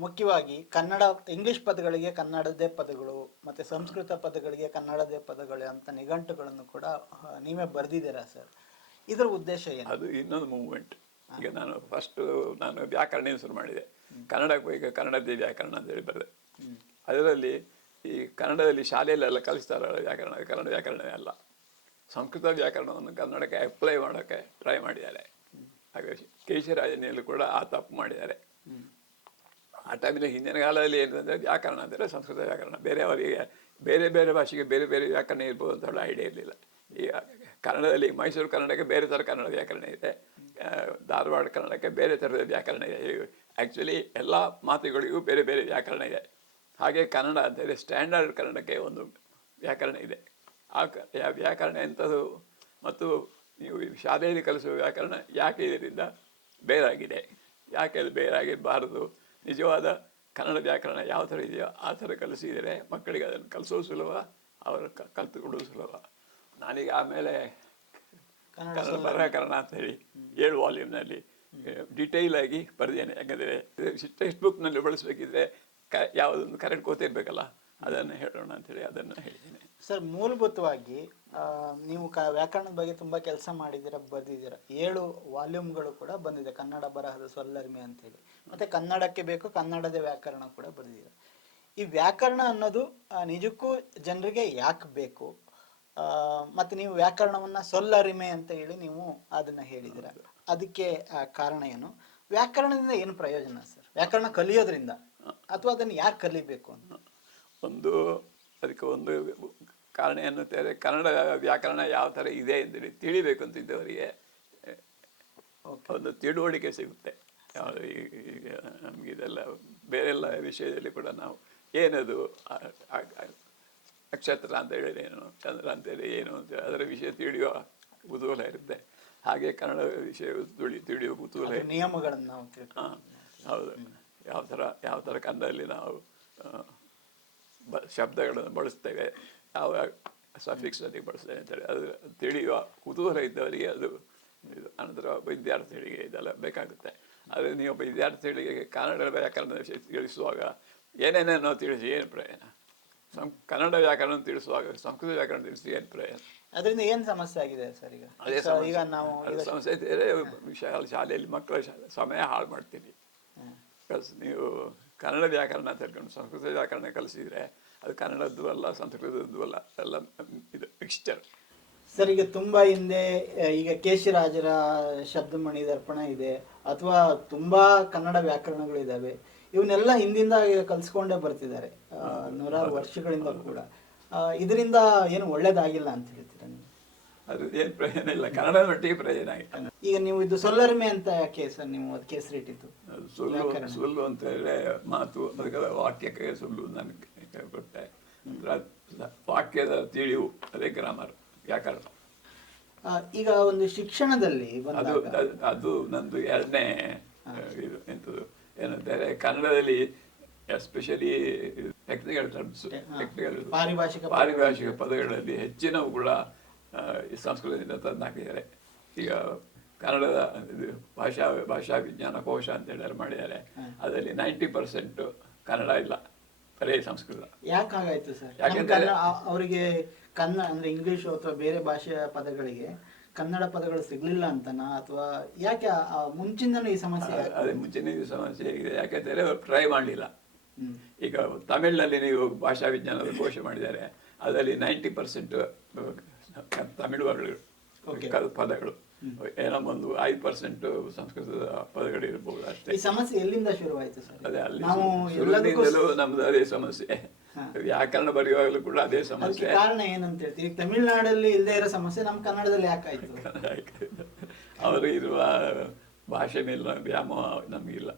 ಮುಖ್ಯವಾಗಿ ಕನ್ನಡ ಇಂಗ್ಲಿಷ್ ಪದಗಳಿಗೆ ಕನ್ನಡದೇ ಪದಗಳು ಮತ್ತು ಸಂಸ್ಕೃತ ಪದಗಳಿಗೆ ಕನ್ನಡದೇ ಪದಗಳು ಅಂತ ನಿಘಂಟುಗಳನ್ನು ಕೂಡ ನೀವೇ ಬರೆದಿದ್ದೀರಾ ಸರ್. ಇದರ ಉದ್ದೇಶ ಏನು? ಅದು ಇನ್ನೊಂದು ಮೂವ್ಮೆಂಟ್. ಈಗ ನಾನು ವ್ಯಾಕರಣ ಶುರು ಮಾಡಿದೆ. ಕನ್ನಡಕ್ಕೂ ಈಗ ಕನ್ನಡದೇ ವ್ಯಾಕರಣ ಅಂತೇಳಿ ಬರೆದೆ. ಅದರಲ್ಲಿ ಈ ಕನ್ನಡದಲ್ಲಿ ಶಾಲೆಯಲ್ಲೆಲ್ಲ ಕಲಿಸ್ತಾರಲ್ಲ ವ್ಯಾಕರಣ, ಕನ್ನಡ ವ್ಯಾಕರಣವೇ ಅಲ್ಲ, ಸಂಸ್ಕೃತ ವ್ಯಾಕರಣವನ್ನು ಕನ್ನಡಕ್ಕೆ ಅಪ್ಲೈ ಮಾಡೋಕ್ಕೆ ಟ್ರೈ ಮಾಡಿದ್ದಾರೆ. ಹಾಗೆ ಕೇಶರಾಜನಿಯಲ್ಲೂ ಕೂಡ ಆ ತಪ್ಪು ಮಾಡಿದ್ದಾರೆ. ಆ ಟೈಮಿನಲ್ಲಿ ಹಿಂದಿನ ಕಾಲದಲ್ಲಿ ಏನಂದರೆ ವ್ಯಾಕರಣ ಅಂದರೆ ಸಂಸ್ಕೃತ ವ್ಯಾಕರಣ, ಬೇರೆಯವರಿಗೆ ಬೇರೆ ಬೇರೆ ಭಾಷೆಗೆ ಬೇರೆ ಬೇರೆ ವ್ಯಾಕರಣ ಇರ್ಬೋದು ಅಂತ ಹೇಳೋ ಐಡಿಯಾ ಇರಲಿಲ್ಲ. ಈಗ ಕನ್ನಡದಲ್ಲಿ ಮೈಸೂರು ಕನ್ನಡಕ್ಕೆ ಬೇರೆ ಥರ ಕನ್ನಡ ವ್ಯಾಕರಣ ಇದೆ, ಧಾರವಾಡ ಕನ್ನಡಕ್ಕೆ ಬೇರೆ ಥರದ ವ್ಯಾಕರಣ ಇದೆ. ಆ್ಯಕ್ಚುಲಿ ಎಲ್ಲ ಮಾತುಗಳಿಗೂ ಬೇರೆ ಬೇರೆ ವ್ಯಾಕರಣ ಇದೆ. ಹಾಗೆ ಕನ್ನಡ ಅಂತೇಳಿ ಸ್ಟ್ಯಾಂಡರ್ಡ್ ಕನ್ನಡಕ್ಕೆ ಒಂದು ವ್ಯಾಕರಣ ಇದೆ. ಆ ವ್ಯಾಕರಣ ಎಂಥದ್ದು ಮತ್ತು ನೀವು ಶಾಲೆಯಲ್ಲಿ ಕಲಿಸುವ ವ್ಯಾಕರಣ ಯಾಕೆ ಇದರಿಂದ ಬೇರಾಗಿದೆ. ಯಾಕೆ ಅದು ಬೇರಾಗಿರಬಾರದು, ನಿಜವಾದ ಕನ್ನಡ ವ್ಯಾಕರಣ ಯಾವ ಥರ ಇದೆಯೋ ಆ ಥರ ಕಲಿಸಿದರೆ ಮಕ್ಕಳಿಗೆ ಅದನ್ನು ಕಲಿಸೋದು ಸುಲಭ, ಅವರು ಕಲಿತುಕೊಡೋದು ಸುಲಭ. ನಾನೀಗ ಆಮೇಲೆ ಕನ್ನಡ ಬರಹಕರಣ ಅಂತ ಹೇಳಿ 7 ವಾಲ್ಯೂಮ್ನಲ್ಲಿ ಡಿಟೈಲ್ ಆಗಿ ಬರೆದೇನೆ. ಯಾಕಂದರೆ ಟೆಕ್ಸ್ಟ್ ಬುಕ್ನಲ್ಲಿ ಬಳಸಬೇಕಿದ್ರೆ ಯಾವುದೊಂದು ಕರೆಕ್ಟ್ ಗೊತ್ತಿರಬೇಕಲ್ಲ, ಅದನ್ನು ಹೇಳೋಣ ಅಂಥೇಳಿ ಅದನ್ನು ಹೇಳಿದ್ದೇನೆ. ಸರ್, ಮೂಲಭೂತವಾಗಿ ನೀವು ವ್ಯಾಕರಣದ ಬಗ್ಗೆ ತುಂಬ ಕೆಲಸ ಮಾಡಿದ್ದೀರ, ಬರೆದಿದ್ದೀರ. 7 ವಾಲ್ಯೂಮ್ಗಳು ಕೂಡ ಬಂದಿದೆ, ಕನ್ನಡ ಬರಹದ ಸೊಲ್ಲರಿಮೆ ಅಂತೇಳಿ. ಮತ್ತು ಕನ್ನಡಕ್ಕೆ ಬೇಕು ಕನ್ನಡದ ವ್ಯಾಕರಣ ಕೂಡ ಬರೆದಿದ್ದೀರ. ಈ ವ್ಯಾಕರಣ ಅನ್ನೋದು ನಿಜಕ್ಕೂ ಜನರಿಗೆ ಯಾಕೆ ಬೇಕು? ಮತ್ತು ನೀವು ವ್ಯಾಕರಣವನ್ನು ಸೊಲ್ಲರಿಮೆ ಅಂತ ಹೇಳಿ ನೀವು ಅದನ್ನು ಹೇಳಿದ್ದೀರ, ಅದಕ್ಕೆ ಕಾರಣ ಏನು? ವ್ಯಾಕರಣದಿಂದ ಏನು ಪ್ರಯೋಜನ ಸರ್? ವ್ಯಾಕರಣ ಕಲಿಯೋದ್ರಿಂದ ಅಥವಾ ಅದನ್ನು ಯಾಕೆ ಕಲಿಬೇಕು ಅಂತ? ಅದಕ್ಕೆ ಒಂದು ಕಾರಣ ಎನ್ನುತ್ತಾರೆ, ಕನ್ನಡ ವ್ಯಾಕರಣ ಯಾವ ಥರ ಇದೆ ಅಂತೇಳಿ ತಿಳಿಬೇಕು ಅಂತಿದ್ದವರಿಗೆ ಒಂದು ತಿಳುವಳಿಕೆ ಸಿಗುತ್ತೆ. ಈಗ ನಮಗಿದೆಲ್ಲ ಬೇರೆಲ್ಲ ವಿಷಯದಲ್ಲಿ ಕೂಡ ನಾವು ಏನದು ನಕ್ಷತ್ರ ಅಂತ ಹೇಳಿದ್ರೆ ಏನು, ಚಂದ್ರ ಅಂತೇಳಿ ಏನು ಅಂತೇಳಿ ಅದರ ವಿಷಯ ತಿಳಿಯುವ ಕುತೂಹಲ ಇರುತ್ತೆ. ಹಾಗೆ ಕನ್ನಡ ವಿಷಯ ತಿಳಿಯುವ ಕುತೂಹಲ, ನಿಯಮಗಳನ್ನು ನಾವು ಹೌದು, ಯಾವ ಥರ ಕನ್ನಡದಲ್ಲಿ ನಾವು ಶಬ್ದಗಳನ್ನು ಬಳಸ್ತೇವೆ, ಯಾವ ಸಫಿಕ್ಸ್ನಲ್ಲಿ ಬಳಸ್ತೇವೆ ಅಂತೇಳಿ ಅದು ತಿಳಿಯುವ ಕುತೂಹಲ ಇದ್ದವರಿಗೆ ಅದು ಇದು. ಅನಂತರ ವಿದ್ಯಾರ್ಥಿಗಳಿಗೆ ಇದೆಲ್ಲ ಬೇಕಾಗುತ್ತೆ. ಆದರೆ ನೀವು ವಿದ್ಯಾರ್ಥಿಗಳಿಗೆ ಕನ್ನಡ ವ್ಯಾಕರಣ ವಿಷಯ ತಿಳಿಸುವಾಗ ಏನೇನೇನೋ ತಿಳಿಸಿ ಏನು ಪ್ರಯೋಜನ? ಕನ್ನಡ ವ್ಯಾಕರಣ ತಿಳಿಸುವಾಗ ಸಂಸ್ಕೃತ ವ್ಯಾಕರಣ ತಿಳಿಸಿ ಏನು ಪ್ರಯೋಜನ? ಅದರಿಂದ ಏನು ಸಮಸ್ಯೆ ಆಗಿದೆ ಸರ್? ಅದೇ ಈಗ ನಾವು ಸಮಸ್ಯೆ ಇದ್ದರೆ ಶಾಲೆಯಲ್ಲಿ ಮಕ್ಕಳ ಸಮಯ ಹಾಳು ಮಾಡ್ತೀವಿ. ನೀವು ಕನ್ನಡ ವ್ಯಾಕರಣ ಅಂತ ಹೇಳ್ಕೊಂಡು ಸಂಸ್ಕೃತ ವ್ಯಾಕರಣ ಕಲಿಸಿದರೆ ಅದು ಕನ್ನಡದ್ದು ಅಲ್ಲ, ಸಂಸ್ಕೃತದ್ದು ಅಲ್ಲ, ಎಲ್ಲ ಇದು ಮಿಕ್ಸ್ಚರ್. ಸರ್, ಈಗ ತುಂಬ ಹಿಂದೆ ಈಗ ಕೇಶಿರಾಜರ ಶಬ್ದಮಣಿ ದರ್ಪಣ ಇದೆ, ಅಥವಾ ತುಂಬ ಕನ್ನಡ ವ್ಯಾಕರಣಗಳಿದ್ದಾವೆ. ಇವನ್ನೆಲ್ಲ ಹಿಂದಿಂದ ಕಲಿಸ್ಕೊಂಡೇ ಬರ್ತಿದ್ದಾರೆ ನೂರಾರು ವರ್ಷಗಳಿಂದ ಕೂಡ. ಇದರಿಂದ ಏನು ಒಳ್ಳೇದಾಗಿಲ್ಲ ಅಂತ ಹೇಳ್ತೀರಾ ನೀವು? ಅದು ಏನು ಪ್ರಯೋಜನ ಇಲ್ಲ, ಕನ್ನಡ ಮಟ್ಟಿಗೆ ಪ್ರಯೋಜನ ಆಗಿಲ್ಲ. ಈಗ ನೀವು ಇದು ಸೊಲ್ಲರಿಮೆ ಅಂತ ಯಾಕೆ ಸರ್ ನೀವು ಅದಕ್ಕೆ ಹೆಸರಿಟ್ಟಿದ್ದು? ಸುಳ್ಳು ಅಂತ ಹೇಳಿದ್ರೆ ಮಾತು, ಅದಕ್ಕೆ ವಾಕ್ಯಕ್ಕೆ ಸುಳ್ಳು ನನಗೆ ಕೊಟ್ಟೆ. ವಾಕ್ಯದ ತಿಳಿವು ಅದೇ ಗ್ರಾಮರ್ ವ್ಯಾಕರಣ. ಈಗ ಒಂದು ಶಿಕ್ಷಣದಲ್ಲಿ ಅದು ನಂದು 2ನೇ ಇದು ಎಂಥದ್ದು ಏನಂತಾರೆ, ಕನ್ನಡದಲ್ಲಿ ಎಸ್ಪೆಷಲಿ ಟೆಕ್ನಿಕಲ್ ಟರ್ಮ್ಸ್, ಪಾರಿಭಾಷಿಕ ಪದಗಳಲ್ಲಿ ಹೆಚ್ಚಿನವು ಕೂಡ ಸಂಸ್ಕೃತದಿಂದ ತಂದು ಹಾಕಿದ್ದಾರೆ. ಈಗ ಕನ್ನಡದ ಭಾಷಾ ವಿಜ್ಞಾನ ಕೋಶ ಅಂತ ಹೇಳಿ ಮಾಡಿದ್ದಾರೆ, ಅದರಲ್ಲಿ 90% ಕನ್ನಡ ಇಲ್ಲ, ಬರೀ ಸಂಸ್ಕೃತ. ಯಾಕೆ ಹಾಗಾಯ್ತು ಸರ್? ಯಾಕೆಂದ್ರೆ ಅವರಿಗೆ ಕನ್ನಡ ಅಂದ್ರೆ ಇಂಗ್ಲಿಷ್ ಅಥವಾ ಬೇರೆ ಭಾಷೆಯ ಪದಗಳಿಗೆ ಕನ್ನಡ ಪದಗಳು ಸಿಗ್ಲಿಲ್ಲ ಅಂತನಾ, ಅಥವಾ ಯಾಕೆ ಮುಂಚಿಂದನೂ ಈ ಸಮಸ್ಯೆ? ಅದೇ ಮುಂಚಿನ ಸಮಸ್ಯೆ ಇದೆ, ಯಾಕೆಂದರೆ ಅವರು ಟ್ರೈ ಮಾಡಲಿಲ್ಲ. ಈಗ ತಮಿಳಿನಲ್ಲಿ ನೀವು ಭಾಷಾ ವಿಜ್ಞಾನದ ಕೋಶ ಮಾಡಿದ್ದಾರೆ, ಅದರಲ್ಲಿ 90% ತಮಿಳು ಪದಗಳು, ಏನೋ ಒಂದು 5% ಸಂಸ್ಕೃತದ ಪದಗಳು ಇರಬಹುದು ಅಷ್ಟೇ. ಈ ಸಮಸ್ಯೆ ಎಲ್ಲಿಂದ ಶುರುವಾಯಿತು ಸರ್? ಅದೇ ಅಲ್ಲಿ ನಮ್ದು ಅದೇ ಸಮಸ್ಯೆ, ವ್ಯಾಕರಣ ಬರೆಯುವಾಗಲೂ ಕೂಡ ಅದೇ ಸಮಸ್ಯೆ. ಕಾರಣ ಏನಂತ ಹೇಳ್ತೀವಿ? ತಮಿಳುನಾಡಲ್ಲಿ ಇಲ್ಲದೆ ಇರೋ ಸಮಸ್ಯೆ ನಮ್ಮ ಕನ್ನಡದಲ್ಲಿ ಯಾಕಾಯ್ತು? ಅವರು ಇರುವ ಭಾಷೆ ಮೇಲೆ ವ್ಯಾಮೋಹ ನಮಗಿಲ್ಲ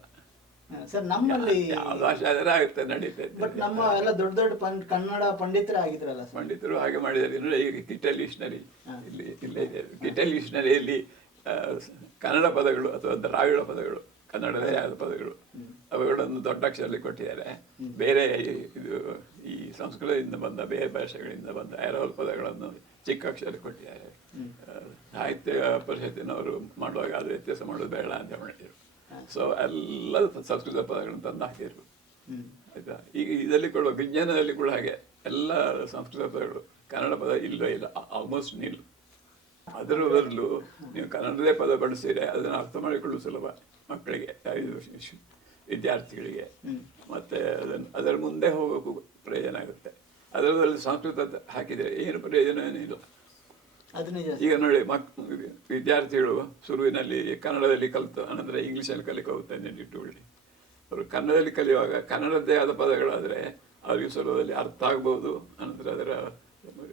ಸರ್. ನಮ್ಮಲ್ಲಿ ಭಾಷೆ ಆದರೆ ಆಗುತ್ತೆ, ನಡೀತದೆ. ಬಟ್ ನಮ್ಮ ಎಲ್ಲ ದೊಡ್ಡ ದೊಡ್ಡ ಕನ್ನಡ ಪಂಡಿತರೇ ಆಗಿದ್ರಲ್ಲ, ಪಂಡಿತರು ಹಾಗೆ ಮಾಡಿದ್ದಾರೆ. ಈಗ ಕಿಟಲ್ ಡಿಕ್ಷನರಿ ಇಲ್ಲೇ ಇದೆ. ಕಿಟಲ್ ಡಿಕ್ಷನರಿಯಲ್ಲಿ ಕನ್ನಡ ಪದಗಳು ಅಥವಾ ದ್ರಾವಿಡ ಪದಗಳು, ಕನ್ನಡದ ಯಾವ್ದು ಪದಗಳು, ಅವುಗಳನ್ನು ದೊಡ್ಡ ಅಕ್ಷರದಲ್ಲಿ ಕೊಟ್ಟಿದ್ದಾರೆ. ಬೇರೆ ಇದು ಈ ಸಂಸ್ಕೃತದಿಂದ ಬಂದ ಬೇರೆ ಭಾಷೆಗಳಿಂದ ಬಂದ ಐರೋಲ್ ಪದಗಳನ್ನು ಚಿಕ್ಕ ಅಕ್ಷರದಲ್ಲಿ ಕೊಟ್ಟಿದ್ದಾರೆ. ಸಾಹಿತ್ಯ ಪರಿಷತ್ತಿನವರು ಮಾಡುವಾಗ ಅದು ವ್ಯತ್ಯಾಸ ಮಾಡೋದು ಬೇಡ ಅಂತ ಮಾಡಿದರು. ಸೊ ಎಲ್ಲ ಸಂಸ್ಕೃತ ಪದಗಳನ್ನು ತಂದು ಹಾಕಿದ್ರು, ಆಯ್ತಾ. ಈಗ ಇದರಲ್ಲಿ ಕೂಡ ವಿಜ್ಞಾನದಲ್ಲಿ ಕೂಡ ಹಾಗೆ ಎಲ್ಲ ಸಂಸ್ಕೃತ ಪದಗಳು, ಕನ್ನಡ ಪದ ಇಲ್ಲವೇ ಇಲ್ಲ, ಆಲ್ಮೋಸ್ಟ್ ನಿಲ್ಲು. ಅದರ ಬದಲು ನೀವು ಕನ್ನಡದೇ ಪದ ಬಳಸಿದರೆ ಅದನ್ನು ಅರ್ಥ ಮಾಡಿಕೊಳ್ಳುವುದು ಸುಲಭ ಮಕ್ಕಳಿಗೆ, ವಿದ್ಯಾರ್ಥಿಗಳಿಗೆ. ಮತ್ತೆ ಅದರ ಮುಂದೆ ಹೋಗೋಕ್ಕೂ ಪ್ರಯೋಜನ ಆಗುತ್ತೆ. ಅದರಲ್ಲಿ ಸಂಸ್ಕೃತ ಹಾಕಿದರೆ ಏನು ಪ್ರಯೋಜನ ಏನಿಲ್ಲ. ಈಗ ನೋಡಿ, ವಿದ್ಯಾರ್ಥಿಗಳು ಶುರುವಿನಲ್ಲಿ ಕನ್ನಡದಲ್ಲಿ ಕಲಿತು ಅನಂತರ ಇಂಗ್ಲೀಷಲ್ಲಿ ಕಲಿಕೆ ಹೋಗುತ್ತೆ ಅಂತ ಇಟ್ಟುಕೊಳ್ಳಿ. ಅವರು ಕನ್ನಡದಲ್ಲಿ ಕಲಿಯುವಾಗ ಕನ್ನಡದ್ದೇ ಆದ ಪದಗಳಾದರೆ ಅವರಿಗೆ ಸುಲಭದಲ್ಲಿ ಅರ್ಥ ಆಗ್ಬೋದು. ಅನಂತರ ಅದರ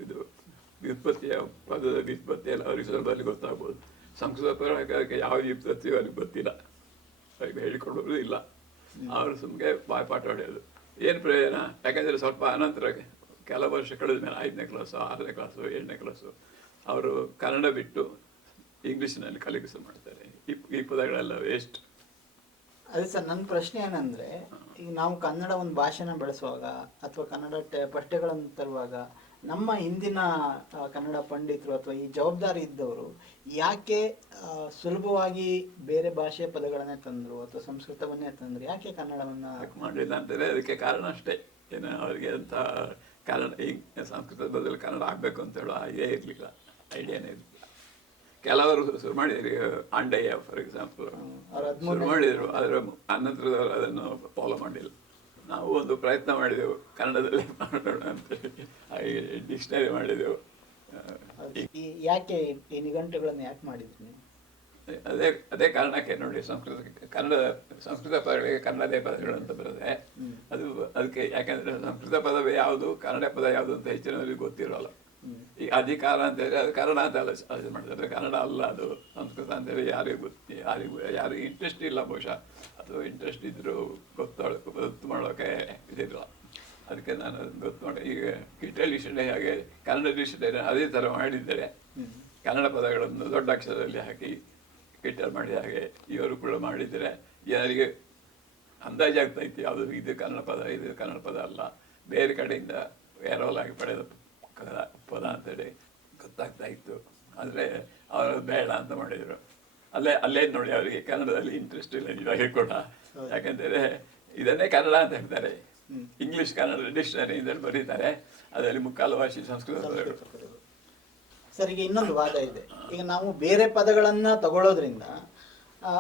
ಇದು ಪದದ ವ್ಯುತ್ಪತ್ತಿ ಎಲ್ಲ ಅವರಿಗೆ ಸುಲಭದಲ್ಲಿ ಗೊತ್ತಾಗ್ಬೋದು. ಸಂಸ್ಕೃತ ಪದಕ್ಕೆ ಯಾವ ವ್ಯುತ್ಪತ್ತಿಯೂ ಅವ್ರಿಗೆ ಗೊತ್ತಿಲ್ಲ, ಅವ್ರಿಗೆ ಹೇಳಿಕೊಡೋದು ಇಲ್ಲ. ಅವರು ಸುಮ್ಮನೆ ಬಾಯ್ಪಾಠ ಹೊಡೆಯೋದು, ಏನು ಪ್ರಯೋಜನ? ಯಾಕೆಂದರೆ ಸ್ವಲ್ಪ ಅನಂತರ ಕೆಲವು ವರ್ಷ ಕಳೆದ ಮೇಲೆ 5ನೇ ಕ್ಲಾಸು 6ನೇ ಕ್ಲಾಸು 7ನೇ ಕ್ಲಾಸು ಅವರು ಕನ್ನಡ ಬಿಟ್ಟು ಇಂಗ್ಲೀಷಿನಲ್ಲಿ ಕಲಿಕೆ ಮಾಡ್ತಾರೆ. ಈ ಪದಗಳೆಲ್ಲ ವೇಸ್ಟ್. ಅದೇ ಸರ್, ನನ್ನ ಪ್ರಶ್ನೆ ಏನಂದರೆ, ಈಗ ನಾವು ಕನ್ನಡ ಒಂದು ಭಾಷೆನ ಬೆಳೆಸುವಾಗ ಅಥವಾ ಕನ್ನಡ ಪಠ್ಯಗಳನ್ನು ತರುವಾಗ ನಮ್ಮ ಹಿಂದಿನ ಕನ್ನಡ ಪಂಡಿತರು ಅಥವಾ ಈ ಜವಾಬ್ದಾರಿ ಇದ್ದವರು ಯಾಕೆ ಸುಲಭವಾಗಿ ಬೇರೆ ಭಾಷೆಯ ಪದಗಳನ್ನೇ ತಂದರು ಅಥವಾ ಸಂಸ್ಕೃತವನ್ನೇ ತಂದರು, ಯಾಕೆ ಕನ್ನಡವನ್ನು ಮಾಡಲಿಲ್ಲ ಅಂತಂದರೆ ಅದಕ್ಕೆ ಕಾರಣ ಅಷ್ಟೇ. ಏನು ಅವರಿಗೆ ಅಂತ ಕನ್ನಡ ಈಗ ಸಂಸ್ಕೃತದ ಬದಲು ಕನ್ನಡ ಆಗಬೇಕು ಅಂತ ಹೇಳೋ ಐಡಿಯಾ ಇರಲಿಲ್ಲ, ಐಡಿಯಾನೇ ಇರಲಿಲ್ಲ. ಕೆಲವರು ಶುರು ಮಾಡಿದ್ರು, ಆಂಡಯ್ಯ ಫಾರ್ ಎಕ್ಸಾಂಪಲ್ ಶುರು ಮಾಡಿದರು, ಅದರ ಅನಂತರದವರು ಅದನ್ನು ಫಾಲೋ ಮಾಡಿಲ್ಲ. ನಾವು ಒಂದು ಪ್ರಯತ್ನ ಮಾಡಿದೆವು ಕನ್ನಡದಲ್ಲಿ ಮಾಡೋಣ ಅಂತೇಳಿ, ಡಿಕ್ಷನರಿ ಮಾಡಿದೆವು. ಯಾಕೆ ಈ ನಿಘಂಟುಗಳನ್ನು ಯಾಕೆ ಮಾಡಿದ್ರಿ ನೀವು? ಅದೇ ಕಾರಣಕ್ಕೆ ನೋಡಿ, ಸಂಸ್ಕೃತ ಪದಗಳಿಗೆ ಕನ್ನಡದೇ ಪದಗಳು ಅಂತ ಬರುತ್ತೆ. ಅದಕ್ಕೆ ಯಾಕೆಂದ್ರೆ ಸಂಸ್ಕೃತ ಪದವೇ ಯಾವುದು, ಕನ್ನಡ ಪದ ಯಾವುದು ಅಂತ ಹೆಚ್ಚಿನವರಿಗೆ ಗೊತ್ತಿರೋಲ್ಲ. ಈ ಅಧಿಕಾರ ಅಂತ ಹೇಳಿ ಅದು ಕನ್ನಡ ಅಂತ ಅಲೋಚನೆ ಮಾಡ್ತಾರೆ, ಕನ್ನಡ ಅಲ್ಲ ಅದು ಸಂಸ್ಕೃತ ಅಂತೇಳಿ ಯಾರಿಗೂ ಇಂಟ್ರೆಸ್ಟ್ ಇಲ್ಲ ಬಹುಶಃ, ಅಥವಾ ಇಂಟ್ರೆಸ್ಟ್ ಇದ್ದರೂ ಗೊತ್ತು ಮಾಡೋಕೆ ಇದಿಲ್ಲ. ಅದಕ್ಕೆ ನಾನು ಗೊತ್ತು ಮಾಡಿ ಈಗ ಕಿಟಲ್ ಡಿಕ್ಷನರಿ ಹಾಗೆ ಕನ್ನಡ ಡಿಕ್ಷನರಿ ಅದೇ ಥರ ಮಾಡಿದ್ದಾರೆ. ಕನ್ನಡ ಪದಗಳನ್ನು ದೊಡ್ಡ ಅಕ್ಷರದಲ್ಲಿ ಹಾಕಿ ಕಿಟಲ್ ಮಾಡಿದ ಹಾಗೆ ಇವರು ಕೂಡ ಮಾಡಿದರೆ ಜನರಿಗೆ ಅಂದಾಜಾಗ್ತಾ ಇತ್ತು ಯಾವುದು ಇದು ಕನ್ನಡ ಪದ, ಇದು ಕನ್ನಡ ಪದ ಅಲ್ಲ, ಬೇರೆ ಕಡೆಯಿಂದ ಆಗಿ ಪಡೆದ ಪದ ಅಂತೇಳಿ ಗೊತ್ತಾಗ್ತಾ ಇತ್ತು. ಆದರೆ ಅವರು ಬೇಡ ಅಂತ ಮಾಡಿದರು. ಅಲ್ಲೇ ನೋಡಿ, ಅವರಿಗೆ ಕನ್ನಡದಲ್ಲಿ ಇಂಟ್ರೆಸ್ಟ್ ಇಲ್ಲ ಇವಾಗ ಕೂಡ. ಯಾಕೆಂದರೆ ಇದನ್ನೇ ಕನ್ನಡ ಅಂತ ಹೇಳ್ತಾರೆ, ಇಂಗ್ಲೀಷ್ ಕನ್ನಡ ಡಿಕ್ಷನರಿ ಇದರಲ್ಲಿ ಬರೀತಾರೆ, ಅದರಲ್ಲಿ ಮುಕ್ಕಾಲು ಭಾಷೆ ಸಂಸ್ಕೃತ ಪದಗಳು. ಸರ್, ಈಗ ಇನ್ನೊಂದು ವಾದ ಇದೆ. ಈಗ ನಾವು ಬೇರೆ ಪದಗಳನ್ನ ತಗೊಳ್ಳೋದ್ರಿಂದ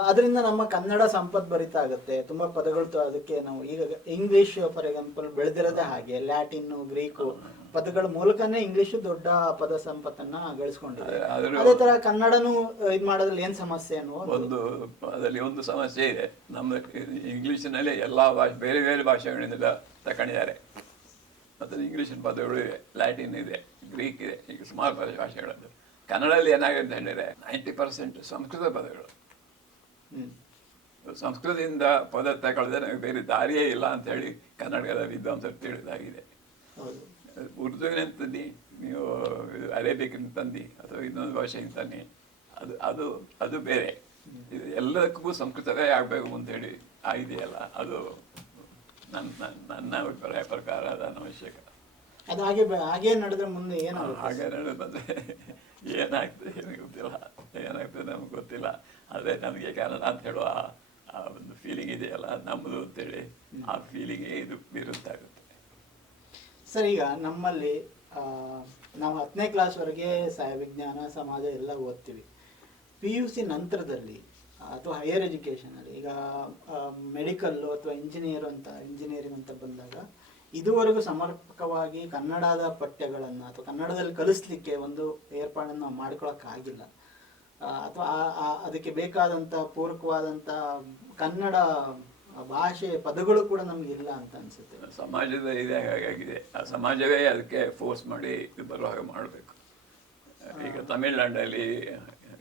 ಅದರಿಂದ ನಮ್ಮ ಕನ್ನಡ ಸಂಪದ್ಭರಿತ ಆಗುತ್ತೆ, ತುಂಬಾ ಪದಗಳು ಅದಕ್ಕೆ ನಾವು ಈಗ ಇಂಗ್ಲಿಷ್ ಫಾರ್ ಎಕ್ಸಾಂಪಲ್ ಬೆಳೆದಿರೋದೇ ಹಾಗೆ, ಲ್ಯಾಟಿನ್ನು ಗ್ರೀಕು ಪದಗಳ ಮೂಲಕನೇ ಇಂಗ್ಲಿಷ್ ದೊಡ್ಡ ಪದ ಸಂಪತ್ತನ್ನ ಗಳಿಸ್ಕೊಂಡಿದೆ. ಅದೇ ತರ ಕನ್ನಡನು ಇದು ಮಾಡೋದ್ರಲ್ಲಿ ಏನ್ ಸಮಸ್ಯೆ ಅನ್ನುವ ಅದರಲ್ಲಿ ಒಂದು ಸಮಸ್ಯೆ ಇದೆ. ನಮ್ಮ ಇಂಗ್ಲಿಷಿನಲ್ಲಿ ಎಲ್ಲ ಬೇರೆ ಬೇರೆ ಭಾಷೆಗಳಿಂದ ತಗೊಂಡಿದ್ದಾರೆ. ಮತ್ತು ಇಂಗ್ಲೀಷಿನ ಪದಗಳು ಇವೆ, ಲ್ಯಾಟಿನ್ ಇದೆ, ಗ್ರೀಕ್ ಇದೆ, ಈಗ ಸುಮಾರು ಭಾಷೆಗಳದ್ದು. ಕನ್ನಡದಲ್ಲಿ ಏನಾಗುತ್ತೆ ಹೇಳಿದರೆ 90% ಸಂಸ್ಕೃತ ಪದಗಳು. ಸಂಸ್ಕೃತದಿಂದ ಪದ ತಗೊಳ್ಳದೆ ನಮಗೆ ಬೇರೆ ದಾರಿಯೇ ಇಲ್ಲ ಅಂತ ಹೇಳಿ ಕನ್ನಡದ ವಿದ್ವಾಂಸರು ತಿಳಿದಾಗಿದೆ. ಉರ್ದುವಿನ ತಂದು ನೀವು ಅರೇಬಿಕ್ನ ತಂದು ಅಥವಾ ಇನ್ನೊಂದು ಭಾಷೆಯಿಂದ ತನ್ನಿ, ಅದು ಬೇರೆ. ಇದು ಎಲ್ಲದಕ್ಕೂ ಸಂಸ್ಕೃತವೇ ಆಗಬೇಕು ಅಂತೇಳಿ ಆಗಿದೆಯಲ್ಲ, ಅದು ನನ್ನ ಅಭಿಪ್ರಾಯ ಪ್ರಕಾರ ಅದು ಅನವಶ್ಯಕ. ಅದು ಹಾಗೆ ನಡೆದ್ರೆ ಮುಂದೆ ಏನಾಗುತ್ತೆ? ಹಾಗೆ ನಡೆದು ಬಂದರೆ ಏನಾಗ್ತದೆ ಏನಕ್ಕೆ ಗೊತ್ತಿಲ್ಲ, ಏನಾಗ್ತದೆ ನಮ್ಗೆ ಗೊತ್ತಿಲ್ಲ. ಆದರೆ ನಮಗೆ ಕನ್ನಡ ಅಂತ ಹೇಳುವ ಆ ಒಂದು ಫೀಲಿಂಗ್ ಇದೆಯಲ್ಲ, ನಮ್ಮದು ಅಂತೇಳಿ ಆ ಫೀಲಿಂಗೇ ಇದು ವಿರುದ್ಧ ಆಗುತ್ತೆ. ಸರ್, ಈಗ ನಮ್ಮಲ್ಲಿ ನಾವು 10ನೇ ಕ್ಲಾಸ್ವರೆಗೆ ವಿಜ್ಞಾನ ಸಮಾಜ ಎಲ್ಲ ಓದ್ತೀವಿ. PUC ನಂತರದಲ್ಲಿ ಅಥವಾ ಹೈಯರ್ ಎಜುಕೇಷನಲ್ಲಿ ಈಗ ಮೆಡಿಕಲ್ಲು ಅಥವಾ ಇಂಜಿನಿಯರಿಂಗ್ ಅಂತ ಬಂದಾಗ ಇದುವರೆಗೂ ಸಮರ್ಪಕವಾಗಿ ಕನ್ನಡದ ಪಠ್ಯಗಳನ್ನು ಅಥವಾ ಕನ್ನಡದಲ್ಲಿ ಕಲಿಸ್ಲಿಕ್ಕೆ ಒಂದು ಏರ್ಪಾಡನ್ನು ನಾವು ಮಾಡ್ಕೊಳಕ್ಕಾಗಿಲ್ಲ, ಅಥವಾ ಅದಕ್ಕೆ ಬೇಕಾದಂಥ ಪೂರಕವಾದಂಥ ಕನ್ನಡ ಭಾಷೆ ಪದಗಳು ಕೂಡ ನಮ್ಗೆ ಇಲ್ಲ ಅಂತ ಅನ್ಸುತ್ತೆ. ಸಮಾಜದ ಇದೇ ಹಾಗಾಗಿದೆ, ಆ ಸಮಾಜವೇ ಅದಕ್ಕೆ ಫೋರ್ಸ್ ಮಾಡಿ ಬರೋ ಹಾಗೆ ಮಾಡಬೇಕು. ಈಗ ತಮಿಳ್ನಾಡಲ್ಲಿ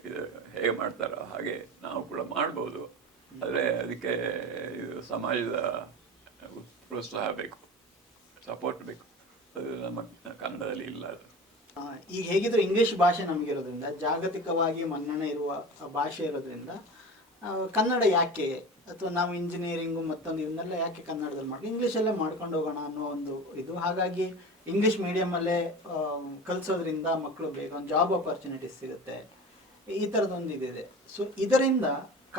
ಇದು ಹೇಗೆ ಮಾಡ್ತಾರೋ ಹಾಗೆ ನಾವು ಕೂಡ ಮಾಡ್ಬೋದು, ಆದರೆ ಅದಕ್ಕೆ ಇದು ಸಮಾಜದ ಪ್ರೋತ್ಸಾಹ ಬೇಕು, ಸಪೋರ್ಟ್ ಬೇಕು. ಅದು ನಮ್ಮ ಕನ್ನಡದಲ್ಲಿ ಇಲ್ಲ. ಈಗ ಹೇಗಿದ್ರು ಇಂಗ್ಲಿಷ್ ಭಾಷೆ ನಮಗಿರೋದ್ರಿಂದ, ಜಾಗತಿಕವಾಗಿ ಮನ್ನಣೆ ಇರುವ ಭಾಷೆ ಇರೋದ್ರಿಂದ ಕನ್ನಡ ಯಾಕೆ, ಅಥವಾ ನಾವು ಇಂಜಿನಿಯರಿಂಗು ಮತ್ತೊಂದು ಇವನ್ನೆಲ್ಲ ಯಾಕೆ ಕನ್ನಡದಲ್ಲಿ ಮಾಡಿ ಇಂಗ್ಲೀಷಲ್ಲೇ ಮಾಡ್ಕೊಂಡು ಹೋಗೋಣ ಅನ್ನೋ ಒಂದು ಇದು. ಹಾಗಾಗಿ ಇಂಗ್ಲೀಷ್ ಮೀಡಿಯಮಲ್ಲೇ ಕಲಿಸೋದ್ರಿಂದ ಮಕ್ಕಳು ಬೇಗ ಒಂದು ಜಾಬ್ ಆಪರ್ಚುನಿಟೀಸ್ ಸಿಗುತ್ತೆ, ಈ ಥರದೊಂದು ಇದಿದೆ. ಸೊ ಇದರಿಂದ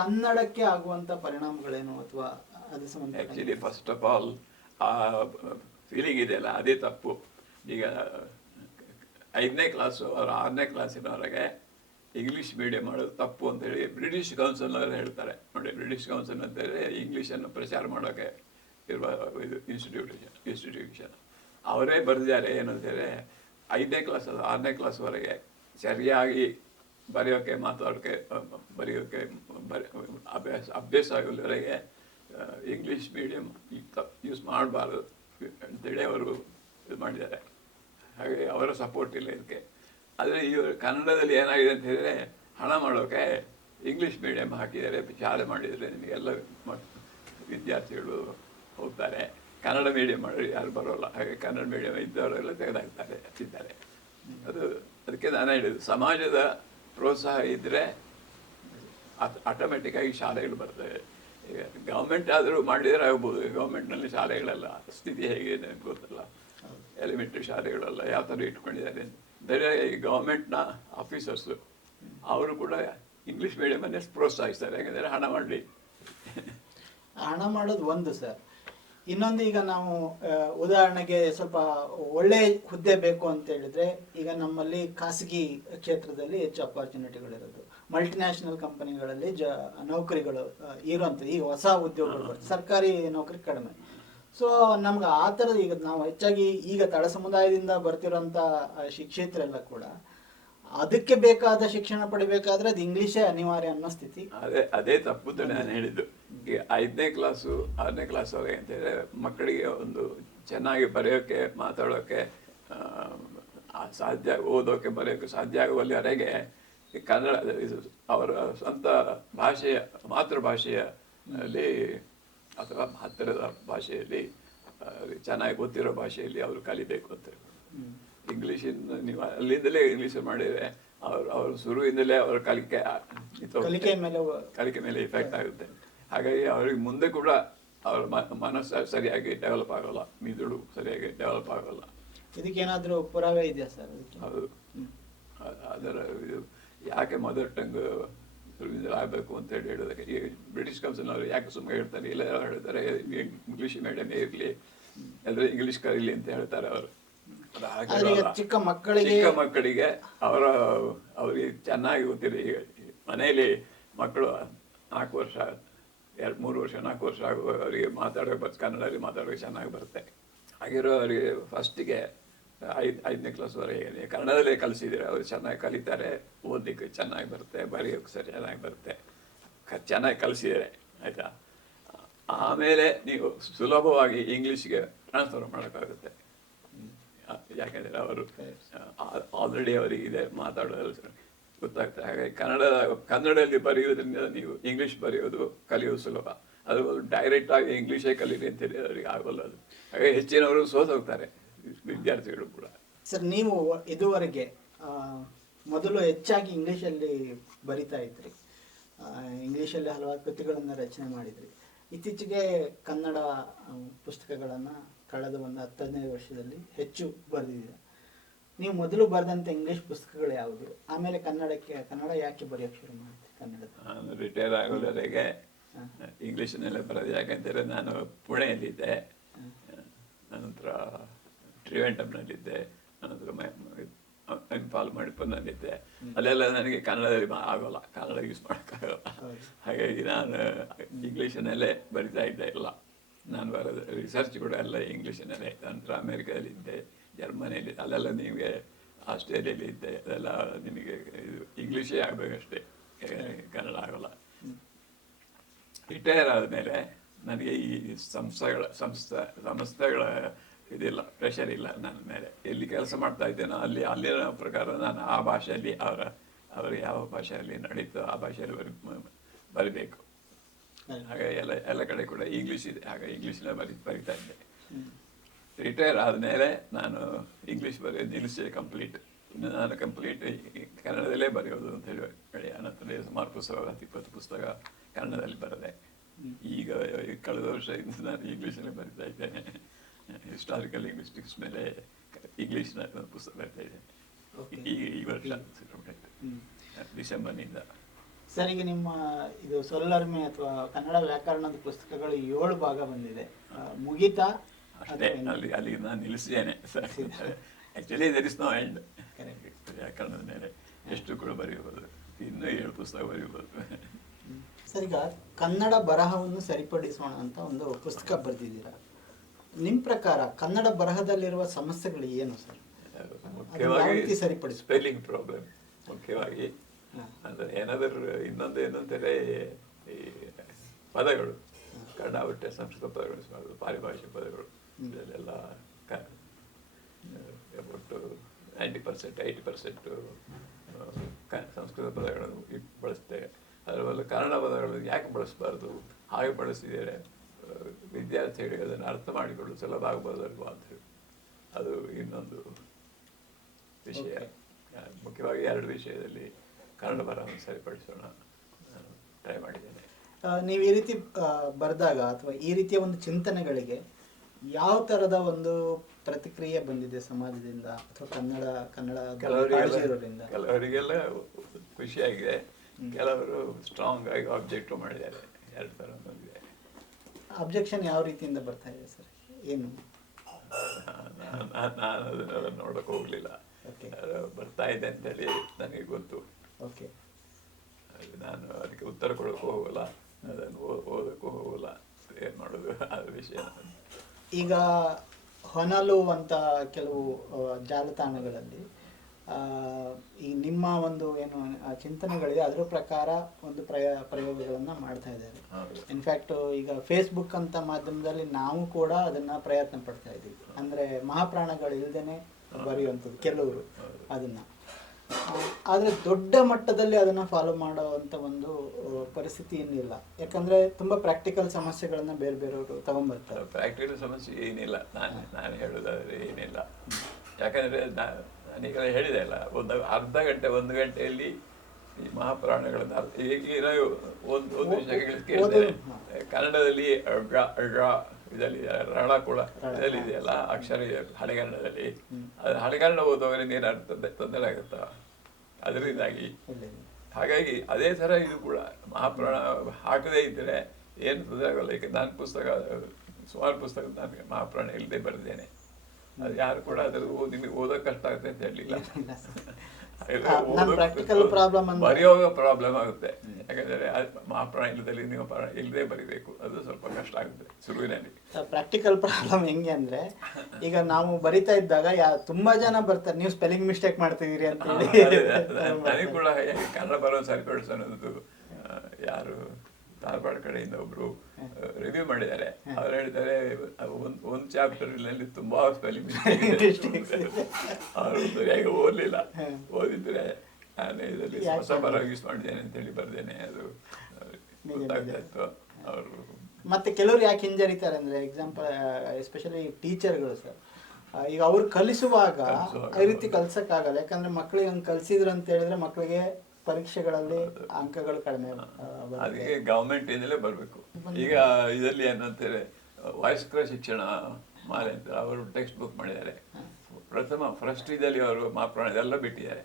ಕನ್ನಡಕ್ಕೆ ಆಗುವಂಥ ಪರಿಣಾಮಗಳೇನು, ಅಥವಾ ಅದು ಸಂಬಂಧ? ಆ್ಯಕ್ಚುಲಿ ಫಸ್ಟ್ ಆಫ್ ಆಲ್ ಆ ಫೀಲಿಂಗ್ ಇದೆಯಲ್ಲ ಅದೇ ತಪ್ಪು. ಈಗ 5ನೇ ಕ್ಲಾಸು ಅವ್ರು 6ನೇ ಕ್ಲಾಸಿನವರೆಗೆ ಇಂಗ್ಲೀಷ್ ಮೀಡಿಯಂ ಮಾಡೋದು ತಪ್ಪು ಅಂತೇಳಿ ಬ್ರಿಟಿಷ್ ಕೌನ್ಸಿಲ್ನವರು ಹೇಳ್ತಾರೆ. ನೋಡಿ, ಬ್ರಿಟಿಷ್ ಕೌನ್ಸಿಲ್ ಅಂತೇಳಿ ಇಂಗ್ಲೀಷನ್ನು ಪ್ರಚಾರ ಮಾಡೋಕ್ಕೆ ಇರುವ ಇದು ಇನ್ಸ್ಟಿಟ್ಯೂಷನ್ ಅವರೇ ಬರೆದಿದ್ದಾರೆ. ಏನಂತೇಳಿ 5ನೇ ಕ್ಲಾಸ್ 6ನೇ ಕ್ಲಾಸ್ವರೆಗೆ ಸರಿಯಾಗಿ ಬರೆಯೋಕ್ಕೆ ಮಾತಾಡೋಕ್ಕೆ ಅಭ್ಯಾಸ ಆಗೋವರೆಗೆ ಇಂಗ್ಲೀಷ್ ಮೀಡಿಯಂ ಯೂಸ್ ಮಾಡಬಾರ್ದು ಅಂತೇಳಿ ಅವರು ಇದು ಮಾಡಿದ್ದಾರೆ. ಹಾಗೆ ಅವರ ಸಪೋರ್ಟ್ ಇಲ್ಲ ಇದಕ್ಕೆ. ಆದರೆ ಇವರು ಕನ್ನಡದಲ್ಲಿ ಏನಾಗಿದೆ ಅಂತ ಹೇಳಿದರೆ, ಹಣ ಮಾಡೋಕ್ಕೆ ಇಂಗ್ಲೀಷ್ ಮೀಡಿಯಂ ಹಾಕಿದ್ದಾರೆ, ಶಾಲೆ ಮಾಡಿದರೆ ನಿಮಗೆಲ್ಲ ವಿದ್ಯಾರ್ಥಿಗಳು ಹೋಗ್ತಾರೆ. ಕನ್ನಡ ಮೀಡಿಯಂ ಮಾಡಿ ಯಾರು ಬರೋಲ್ಲ, ಹಾಗೆ ಕನ್ನಡ ಮೀಡಿಯಂ ಇದ್ದವರೆಲ್ಲ ಇದ್ದಾರೆ. ಅದಕ್ಕೆ ನಾನು ಹೇಳಿದ್ದು, ಸಮಾಜದ ಪ್ರೋತ್ಸಾಹ ಇದ್ದರೆ ಆಟೋಮೆಟಿಕ್ಕಾಗಿ ಶಾಲೆಗಳು ಬರ್ತವೆ. ಈಗ ಗೌರ್ಮೆಂಟ್ ಆದರೂ ಮಾಡಿದರೆ ಆಗ್ಬೋದು. ಗೌರ್ಮೆಂಟ್ನಲ್ಲಿ ಶಾಲೆಗಳೆಲ್ಲ ಸ್ಥಿತಿ ಹೇಗಿದೆ ಅಂತ ಗೊತ್ತಲ್ಲ. ಎಲಿಮೆಂಟ್ರಿ ಶಾಲೆಗಳೆಲ್ಲ ಯಾವ ಥರ ಇಟ್ಕೊಂಡಿದ್ದಾರೆ. ಬೇರೆ ಈ ಗೌರ್ಮೆಂಟ್ನ ಆಫೀಸರ್ಸು ಅವರು ಕೂಡ ಇಂಗ್ಲೀಷ್ ಮೀಡಿಯಮನ್ನೇ ಪ್ರೋತ್ಸಾಹಿಸ್ತಾರೆ. ಯಾಕೆಂದರೆ ಹಣ ಮಾಡಲಿ. ಹಣ ಮಾಡೋದು ಒಂದು ಸರ್. ಇನ್ನೊಂದು, ಈಗ ನಾವು ಉದಾಹರಣೆಗೆ ಸ್ವಲ್ಪ ಒಳ್ಳೆ ಹುದ್ದೆ ಬೇಕು ಅಂತ ಹೇಳಿದ್ರೆ, ಈಗ ನಮ್ಮಲ್ಲಿ ಖಾಸಗಿ ಕ್ಷೇತ್ರದಲ್ಲಿ ಹೆಚ್ಚು ಅಪಾರ್ಚುನಿಟಿಗಳಿರೋದು, ಮಲ್ಟಿನ್ಯಾಷನಲ್ ಕಂಪನಿಗಳಲ್ಲಿ ನೌಕರಿಗಳು ಇರುವಂಥದ್ದು, ಈಗ ಹೊಸ ಉದ್ಯೋಗಗಳು ಬರ್ತದೆ, ಸರ್ಕಾರಿ ನೌಕರಿ ಕಡಿಮೆ. ಸೊ ನಮ್ಗೆ ಆ ಥರದ, ಈಗ ನಾವು ಹೆಚ್ಚಾಗಿ ಈಗ ತಳ ಸಮುದಾಯದಿಂದ ಬರ್ತಿರೋಂಥ ಶಿಕ್ಷಿತರೆಲ್ಲ ಕೂಡ ಅದಕ್ಕೆ ಬೇಕಾದ ಶಿಕ್ಷಣ ಪಡಿಬೇಕಾದ್ರೆ ಅದು ಇಂಗ್ಲೀಷೇ ಅನಿವಾರ್ಯ ಅನ್ನೋ ಸ್ಥಿತಿ. ಅದೇ ತಪ್ಪು ನಾನು ಹೇಳಿದ್ದು. ಈಗ 5ನೇ ಕ್ಲಾಸು 6ನೇ ಕ್ಲಾಸ್ ಅವರೆಗೆ ಅಂತ ಹೇಳಿದ್ರೆ ಮಕ್ಕಳಿಗೆ ಒಂದು ಚೆನ್ನಾಗಿ ಬರೆಯೋಕ್ಕೆ ಮಾತಾಡೋಕ್ಕೆ ಸಾಧ್ಯ, ಓದೋಕ್ಕೆ ಬರೆಯೋಕ್ಕೆ ಸಾಧ್ಯ ಆಗುವಲ್ಲಿವರೆಗೆ ಈ ಕನ್ನಡ ಅವರ ಸ್ವಂತ ಭಾಷೆಯ ಮಾತೃಭಾಷೆಯಲ್ಲಿ ಅಥವಾ ಹತ್ತಿರದ ಭಾಷೆಯಲ್ಲಿ ಚೆನ್ನಾಗಿ ಗೊತ್ತಿರೋ ಭಾಷೆಯಲ್ಲಿ ಅವರು ಕಲಿಬೇಕು ಅಂತ. ಇಂಗ್ಲೀಷಿನ ನೀವು ಅಲ್ಲಿಂದಲೇ ಇಂಗ್ಲೀಷ್ ಮಾಡಿದರೆ ಅವರು ಶುರುವಿಂದಲೇ ಅವರ ಕಲಿಕೆ ಮೇಲೆ ಇಫೆಕ್ಟ್ ಆಗುತ್ತೆ. ಹಾಗಾಗಿ ಅವ್ರಿಗೆ ಮುಂದೆ ಕೂಡ ಅವ್ರ ಮನಸ್ಸು ಸರಿಯಾಗಿ ಡೆವಲಪ್ ಆಗೋಲ್ಲ, ಮಿದುಳು ಸರಿಯಾಗಿ ಡೆವಲಪ್ ಆಗೋಲ್ಲ. ಇದಕ್ಕೇನಾದರೂ ಪುರಾವೆ ಇದೆಯಾ ಸರ್? ಹೌದು. ಅದರ ಇದು ಯಾಕೆ ಮದರ್ ಟಂಗ್ ಆಗಬೇಕು ಅಂತ ಹೇಳೋದಕ್ಕೆ ಈ ಬ್ರಿಟಿಷ್ ಕೌನ್ಸಿಲ್ನವರು ಯಾಕೆ ಸುಮ್ಮನೆ ಹೇಳ್ತಾರೆ, ಇಲ್ಲ ಹೇಳ್ತಾರೆ ಇಂಗ್ಲೀಷ್ ಮೀಡಿಯಂ ಇರಲಿ, ಎಲ್ಲರೂ ಇಂಗ್ಲೀಷ್ ಕಲೀಲಿ ಅಂತ ಹೇಳ್ತಾರೆ ಅವರು. ಚಿಕ್ಕ ಮಕ್ಕಳಿಗೆ ಅವ್ರಿಗೆ ಚೆನ್ನಾಗಿ ಗೊತ್ತಿದೆ. ಈಗ ಮನೆಯಲ್ಲಿ ಮಕ್ಕಳು 4 ವರ್ಷ 3 ವರ್ಷ 4 ವರ್ಷ ಅವರಿಗೆ ಮಾತಾಡೋಕೆ ಕನ್ನಡದಲ್ಲಿ ಮಾತಾಡೋಕೆ ಚೆನ್ನಾಗಿ ಬರುತ್ತೆ. ಹಾಗಿರೋ ಅವರಿಗೆ ಫಸ್ಟಿಗೆ 5ನೇ ಕ್ಲಾಸ್ವರೆಗೆ ಕನ್ನಡದಲ್ಲೇ ಕಲಿಸಿದರೆ ಅವರು ಚೆನ್ನಾಗಿ ಕಲಿತಾರೆ, ಓದಲಿಕ್ಕೆ ಚೆನ್ನಾಗಿ ಬರುತ್ತೆ, ಬರೆಯೋಕ್ಕೆ ಚೆನ್ನಾಗಿ ಬರುತ್ತೆ, ಚೆನ್ನಾಗಿ ಕಲಿಸಿದರೆ ಆಯಿತಾ. ಆಮೇಲೆ ನೀವು ಸುಲಭವಾಗಿ ಇಂಗ್ಲೀಷ್ಗೆ ಟ್ರಾನ್ಸ್ಫರ್ ಮಾಡೋಕ್ಕಾಗುತ್ತೆ. ಯಾಕೆಂದರೆ ಅವರು ಆಲ್ರೆಡಿ ಅವರಿಗೆ ಇದೆ ಮಾತಾಡೋದು ಗೊತ್ತಾಗ್ತದೆ. ಹಾಗಾಗಿ ಕನ್ನಡದಲ್ಲಿ ಬರೆಯೋದ್ರಿಂದ ನೀವು ಇಂಗ್ಲೀಷ್ ಬರೆಯೋದು ಕಲಿಯೋದು ಸುಲಭ. ಅದು ಡೈರೆಕ್ಟ್ ಆಗಿ ಇಂಗ್ಲೀಷೇ ಕಲೀರಿ ಅಂತೇಳಿ ಅವರಿಗೆ ಆಗೋಲ್ಲ. ಅದು ಹಾಗೆ ಹೆಚ್ಚಿನವರು ಸೋತೋಗ್ತಾರೆ, ವಿದ್ಯಾರ್ಥಿಗಳು ಕೂಡ. ಸರ್, ನೀವು ಇದುವರೆಗೆ ಮೊದಲು ಹೆಚ್ಚಾಗಿ ಇಂಗ್ಲೀಷಲ್ಲಿ ಬರಿತಾ ಇದ್ರಿ, ಇಂಗ್ಲೀಷಲ್ಲಿ ಹಲವಾರು ಕೃತಿಗಳನ್ನು ರಚನೆ ಮಾಡಿದ್ರಿ. ಇತ್ತೀಚೆಗೆ ಕನ್ನಡ ಪುಸ್ತಕಗಳನ್ನು ಕಳೆದ ಒಂದು 10-15 ವರ್ಷದಲ್ಲಿ ಹೆಚ್ಚು ಬರೆದಿದ್ದೀರ. ನೀವು ಮೊದಲು ಬರೆದಂಥ ಇಂಗ್ಲೀಷ್ ಪುಸ್ತಕಗಳು ಯಾವುದು? ಆಮೇಲೆ ಕನ್ನಡ ಯಾಕೆ ಬರೆಯೋಕ್ಕೆ ಶುರು ಮಾಡಿದ್ರಿ? ಕನ್ನಡದ ನಾನು ರಿಟೈರ್ ಆಗೋದವರೆಗೆ ಇಂಗ್ಲೀಷಿನಲ್ಲೇ ಬರೋದು. ಯಾಕಂತೇಳಿದ್ರೆ ನಾನು ಪುಣೆಯಲ್ಲಿದ್ದೆ, ನಂತರ ಟ್ರಿವೆಂಟಮ್ನಲ್ಲಿದ್ದೆ, ನಂತರ ಇಂಫಾಲ್ ಮಣಿಪುರ್ನಲ್ಲಿದ್ದೆ. ಅಲ್ಲೆಲ್ಲ ನನಗೆ ಕನ್ನಡದಲ್ಲಿ ಆಗೋಲ್ಲ, ಕನ್ನಡ ಯೂಸ್ ಮಾಡೋಕ್ಕಾಗಲ್ಲ. ಹಾಗಾಗಿ ನಾನು ಇಂಗ್ಲೀಷಿನಲ್ಲೇ ಬರಿತಾ ಇದ್ದೆ ಎಲ್ಲ. ನಾನು ಬರೋದು ರಿಸರ್ಚ್ ಕೂಡ ಎಲ್ಲ ಇಂಗ್ಲೀಷಿನಲ್ಲೇ. ನಂತರ ಅಮೇರಿಕಾದಲ್ಲಿದ್ದೆ, ಜರ್ಮನಿಯಲ್ಲಿ, ಅಲ್ಲೆಲ್ಲ ನಿಮಗೆ ಆಸ್ಟ್ರೇಲಿಯಲ್ಲಿ ಇದ್ದೆ, ಅದೆಲ್ಲ ನಿಮಗೆ ಇದು ಇಂಗ್ಲೀಷೇ ಆಗಬೇಕಷ್ಟೇ, ಕನ್ನಡ ಆಗೋಲ್ಲ. ರಿಟೈರ್ ಆದಮೇಲೆ ನನಗೆ ಈ ಸಂಸ್ಥೆಗಳ ಇದಿಲ್ಲ, ಪ್ರೆಷರ್ ಇಲ್ಲ ನನ್ನ ಮೇಲೆ. ಎಲ್ಲಿ ಕೆಲಸ ಮಾಡ್ತಾ ಇದ್ದೇನೋ ಅಲ್ಲಿನ ಪ್ರಕಾರ ನಾನು ಆ ಭಾಷೆಯಲ್ಲಿ ಅವರು ಯಾವ ಭಾಷೆಯಲ್ಲಿ ನಡೀತೋ ಆ ಭಾಷೆಯಲ್ಲಿ ಬರಿಬೇಕು. ಹಾಗೆ ಎಲ್ಲ ಕಡೆ ಕೂಡ ಇಂಗ್ಲೀಷ್ ಇದೆ, ಹಾಗೆ ಇಂಗ್ಲೀಷ್ನ ಬರಿತಾ ಇದ್ದೆ. ರಿಟೈರ್ ಆದಮೇಲೆ ನಾನು ಇಂಗ್ಲೀಷ್ ಬರೆಯೋದು ನಿಲ್ಲಿಸಿದೆ ಕಂಪ್ಲೀಟ್. ಇನ್ನು ನಾನು ಕಂಪ್ಲೀಟ್ ಕನ್ನಡದಲ್ಲೇ ಬರೆಯೋದು ಅಂತ ಹೇಳಿ ಅನಂತರ ಸುಮಾರು ಪುಸ್ತಕ 10-20 ಪುಸ್ತಕ ಕನ್ನಡದಲ್ಲಿ ಬರೆದೆ. ಈಗ ಕಳೆದ ವರ್ಷದಿಂದ ನಾನು ಇಂಗ್ಲೀಷಲ್ಲಿ ಬರಿತಾ ಇದ್ದೇನೆ. ಹಿಸ್ಟಾರಿಕಲ್ ಲಿಂಗ್ವಿಸ್ಟಿಕ್ಸ್ ಮೇಲೆ ಇಂಗ್ಲೀಷ್ನ ಪುಸ್ತಕ ಬರಿತಾ ಇದ್ದೇನೆ ಈ ವರ್ಷ ಡಿಸೆಂಬರ್ನಿಂದ. ಸರ್, ಈಗ ನಿಮ್ಮ ಇದು ಸೊಲ್ಲರ್ಮೆ ಅಥವಾ ಕನ್ನಡ ವ್ಯಾಕರಣದ ಪುಸ್ತಕಗಳು 7 ಭಾಗ ಬಂದಿದೆ, ಮುಗಿತಾ? ಅಷ್ಟೇ, ಅಲ್ಲಿ ನಾನು ನಿಲ್ಲಿಸಿದ್ದೇನೆ. Actually there is no end. ವ್ಯಾಕರಣದ ಮೇಲೆ ಎಷ್ಟು ಕೂಡ ಬರೆಯಬಹುದು, ಇನ್ನೂ 7 ಪುಸ್ತಕ ಬರೆಯಬಹುದು. ಸರ್, ಈಗ ಕನ್ನಡ ಬರಹವನ್ನು ಸರಿಪಡಿಸೋಣ ಅಂತ ಒಂದು ಪುಸ್ತಕ ಬರೆದಿದ್ದೀರಾ. ನಿಮ್ಮ ಪ್ರಕಾರ ಕನ್ನಡ ಬರಹದಲ್ಲಿರುವ ಸಮಸ್ಯೆಗಳು ಏನು ಸರ್? ಮುಖ್ಯವಾಗಿ ಸ್ಪೆಲ್ಲಿಂಗ್ ಪ್ರಾಬ್ಲಮ್ ಮುಖ್ಯವಾಗಿ. ಅಂದರೆ ಏನಾದರೂ ಇನ್ನೊಂದು ಏನಂದರೆ ಈ ಪದಗಳು, ಕನ್ನಡ ಬಿಟ್ಟರೆ ಸಂಸ್ಕೃತ ಪದಗಳು, ಪಾರಿಭಾಷೆ ಪದಗಳು, ಇದೆಲ್ಲ ಒಟ್ಟು 90% 80% ಸಂಸ್ಕೃತ ಪದಗಳನ್ನು ಬಳಸ್ತೇವೆ. ಅದರ ಕನ್ನಡ ಪದಗಳನ್ನು ಯಾಕೆ ಬಳಸಬಾರ್ದು, ಹಾಗೆ ಬಳಸಿದರೆ ವಿದ್ಯಾರ್ಥಿಗಳಿಗೆ ಅದನ್ನು ಅರ್ಥ ಮಾಡಿಕೊಳ್ಳಲು ಸುಲಭ ಆಗಬಹುದಲ್ವಾ ಅಂತ ಹೇಳಿ ಅದು ಇನ್ನೊಂದು ವಿಷಯ. ಮುಖ್ಯವಾಗಿ 2 ವಿಷಯದಲ್ಲಿ ಕನ್ನಡ ಬರಹವನ್ನು ಸರಿಪಡಿಸೋಣ ಟ್ರೈ ಮಾಡಿದ್ದೇನೆ. ನೀವು ಈ ರೀತಿ ಬರೆದಾಗ ಅಥವಾ ಈ ರೀತಿಯ ಒಂದು ಚಿಂತನೆಗಳಿಗೆ ಯಾವ ಥರದ ಒಂದು ಪ್ರತಿಕ್ರಿಯೆ ಬಂದಿದೆ ಸಮಾಜದಿಂದ ಅಥವಾ ಕನ್ನಡ ಕಾಳಜಿ ಇರೋದ್ರಿಂದ? ಕೆಲವರಿಗೆಲ್ಲ ಖುಷಿಯಾಗಿದೆ, ಕೆಲವರು ಸ್ಟ್ರಾಂಗ್ ಆಗಿ ಆಬ್ಜೆಕ್ಟ್ ಮಾಡಿದ್ದಾರೆ. ಎರಡು ಥರ ಬಂದಿದೆ. ಅಬ್ಜೆಕ್ಷನ್ ಯಾವ ರೀತಿಯಿಂದ ಬರ್ತಾ ಇದೆ ಸರ್? ಏನು? ನಾನು ಅದನ್ನೆಲ್ಲ ನೋಡಕ್ಕೆ ಹೋಗಲಿಲ್ಲ. ಓಕೆ, ಬರ್ತಾ ಇದೆ ಅಂತೇಳಿ ನನಗೆ ಗೊತ್ತು. ಓಕೆ. ನಾನು ಅದಕ್ಕೆ ಉತ್ತರ ಕೊಡೋಕ್ಕೂ ಹೋಗಲ್ಲ, ಅದನ್ನು ಓದೋಕ್ಕೂ ಹೋಗಲ್ಲ. ಏನು ಮಾಡೋದು ಆ ವಿಷಯ. ಈಗ ಹೊನಲು ಅಂತ ಕೆಲವು ಜಾಲತಾಣಗಳಲ್ಲಿ ಈ ನಿಮ್ಮ ಒಂದು ಏನು ಚಿಂತನೆಗಳಿದೆ ಅದರ ಪ್ರಕಾರ ಒಂದು ಪ್ರಯೋಗಗಳನ್ನು ಮಾಡ್ತಾ ಇದ್ದಾರೆ. ಇನ್ಫ್ಯಾಕ್ಟ್ ಈಗ ಫೇಸ್ಬುಕ್ ಅಂತ ಮಾಧ್ಯಮದಲ್ಲಿ ನಾವು ಕೂಡ ಅದನ್ನ ಪ್ರಯತ್ನ ಪಡ್ತಾ ಇದ್ದೀವಿ. ಅಂದರೆ ಮಹಾಪ್ರಾಣಗಳು ಇಲ್ದೇನೆ ಬರೆಯುವಂಥದ್ದು ಕೆಲವರು ಅದನ್ನ. ಆದರೆ ದೊಡ್ಡ ಮಟ್ಟದಲ್ಲಿ ಅದನ್ನು ಫಾಲೋ ಮಾಡುವಂಥ ಒಂದು ಪರಿಸ್ಥಿತಿ ಇನ್ನಿಲ್ಲ. ಯಾಕಂದರೆ ತುಂಬ ಪ್ರಾಕ್ಟಿಕಲ್ ಸಮಸ್ಯೆಗಳನ್ನು ಬೇರೆ ಬೇರೆಯವರು ತಗೊಂಡ್ಬರ್ತಾರೆ. ಪ್ರಾಕ್ಟಿಕಲ್ ಸಮಸ್ಯೆ ಏನಿಲ್ಲ, ನಾನು ಹೇಳೋದಾದ್ರೆ ಏನಿಲ್ಲ. ಯಾಕಂದರೆ ನಾನೀಗ ಹೇಳಿದೆ ಅಲ್ಲ, ಅರ್ಧ ಗಂಟೆ 1 ಗಂಟೆಯಲ್ಲಿ ಈ ಮಹಾಪುರಾಣಗಳನ್ನು ಒಂದು ವಿಷಯ ಕೇಳಿದ್ದೇನೆ. ಕನ್ನಡದಲ್ಲಿ ಇದರಲ್ಲಿ ರಳ ಕೂಡ ಇದರಲ್ಲಿ ಇದೆಯಲ್ಲ ಅಕ್ಷರ ಹಳೆಗನ್ನಡದಲ್ಲಿ. ಅದು ಹಳೆಗನ್ನಡ ಓದೋವರಿಗೆ ಏನಾದ್ರು ತೊಂದರೆ ಆಗುತ್ತಾ ಅದರಿಂದಾಗಿ? ಹಾಗಾಗಿ ಅದೇ ಥರ ಇದು ಕೂಡ ಮಹಾಪುರಾಣ ಹಾಕದೇ ಇದ್ದರೆ ಏನು ತೊಂದರೆ ಆಗೋಲ್ಲ. ಈಗ ನಾನು ಸುಮಾರು ಪುಸ್ತಕ ನಾನು ಮಹಾಪುರಾಣ ಇಲ್ಲದೆ ಬರೆದೇನೆ. ಅದು ಯಾರು ಕೂಡ ನಿಮಗೆ ಓದೋಕೆ ಕಷ್ಟ ಆಗುತ್ತೆ ಅಂತ ಹೇಳಲಿಲ್ಲ. ಬರೆಯುವಾಗ ಪ್ರಾಬ್ಲಮ್ ಆಗುತ್ತೆ. ಯಾಕಂದರೆ ಮಹಾಪ್ರಾಣ ಇಲ್ಲದಲ್ಲಿ ನೀವು ಇಲ್ಲದೆ ಬರಿಬೇಕು, ಅದು ಸ್ವಲ್ಪ ಕಷ್ಟ ಆಗುತ್ತೆ ಶುರುವಿನಲ್ಲಿ. ಪ್ರಾಕ್ಟಿಕಲ್ ಪ್ರಾಬ್ಲಮ್ ಹೆಂಗೆ ಅಂದರೆ, ಈಗ ನಾವು ಬರಿತಾ ಇದ್ದಾಗ ತುಂಬಾ ಜನ ಬರ್ತಾರೆ, ನೀವು ಸ್ಪೆಲ್ಲಿಂಗ್ ಮಿಸ್ಟೇಕ್ ಮಾಡ್ತಿದ್ದೀರಿ ಅಂತ ಹೇಳಿ. ನನಗೆ ಕೂಡ ಕನ್ನಡ ಬರೋ ಸರಿಪಡಿಸೋದು ಯಾರು ಧಾರವಾಡ ಕಡೆಯಿಂದ ಒಬ್ರು ರಿವ್ಯೂ ಮಾಡಿದ್ದಾರೆ. ಅವ್ರು ಹೇಳ್ತಾರೆ ಒಂದು ಚಾಪ್ಟರ್ನಲ್ಲಿ ತುಂಬಾ ಸ್ಪೆಲ್ಲಿಂಗ್ ಮಿಸ್ಟೇಕ್. ಅವರು ಸರಿಯಾಗಿ ಓದಲಿಲ್ಲ. ಓದಿದ್ರೆ ನಾನು ಇದರಲ್ಲಿ ಹೊಸ ಬರ ಯೂಸ್ ಮಾಡಿದ್ದೇನೆ ಅಂತೇಳಿ ಬರ್ದೇನೆ, ಅದು ಗೊತ್ತಾಗ್ತಾ ಇತ್ತು. ಅವರು ಮತ್ತೆ ಕೆಲವರು ಯಾಕೆ ಹಿಂಜರಿತಾರೆ ಅಂದ್ರೆ, ಎಕ್ಸಾಂಪಲ್ ಎಸ್ಪೆಷಲಿ ಟೀಚರ್ಗಳು ಸರ್, ಈಗ ಅವ್ರು ಕಲಿಸುವಾಗ ಈ ರೀತಿ ಕಲ್ಸಕ್ಕಾಗಲ್ಲ. ಯಾಕಂದ್ರೆ ಮಕ್ಕಳಿಗೆ ಹಂಗೆ ಕಲ್ಸಿದ್ರು ಅಂತ ಹೇಳಿದ್ರೆ ಮಕ್ಕಳಿಗೆ ಪರೀಕ್ಷೆಗಳಲ್ಲಿ ಅಂಕಗಳು ಕಡಿಮೆ. ಅದಕ್ಕೆ ಗವರ್ಮೆಂಟ್ ಇಂದಲೇ ಬರಬೇಕು. ಈಗ ಇದರಲ್ಲಿ ಏನಂತಾರೆ, ವಯಸ್ಕರ ಶಿಕ್ಷಣ ಮಾಲೆ ಅಂತ ಅವರು ಟೆಕ್ಸ್ಟ್ ಬುಕ್ ಮಾಡಿದ್ದಾರೆ. ಫಸ್ಟ್ ಇದರಲ್ಲಿ ಅವರು ಮಹಾಪ್ರಾಣ ಎಲ್ಲ ಬಿಟ್ಟಿದ್ದಾರೆ.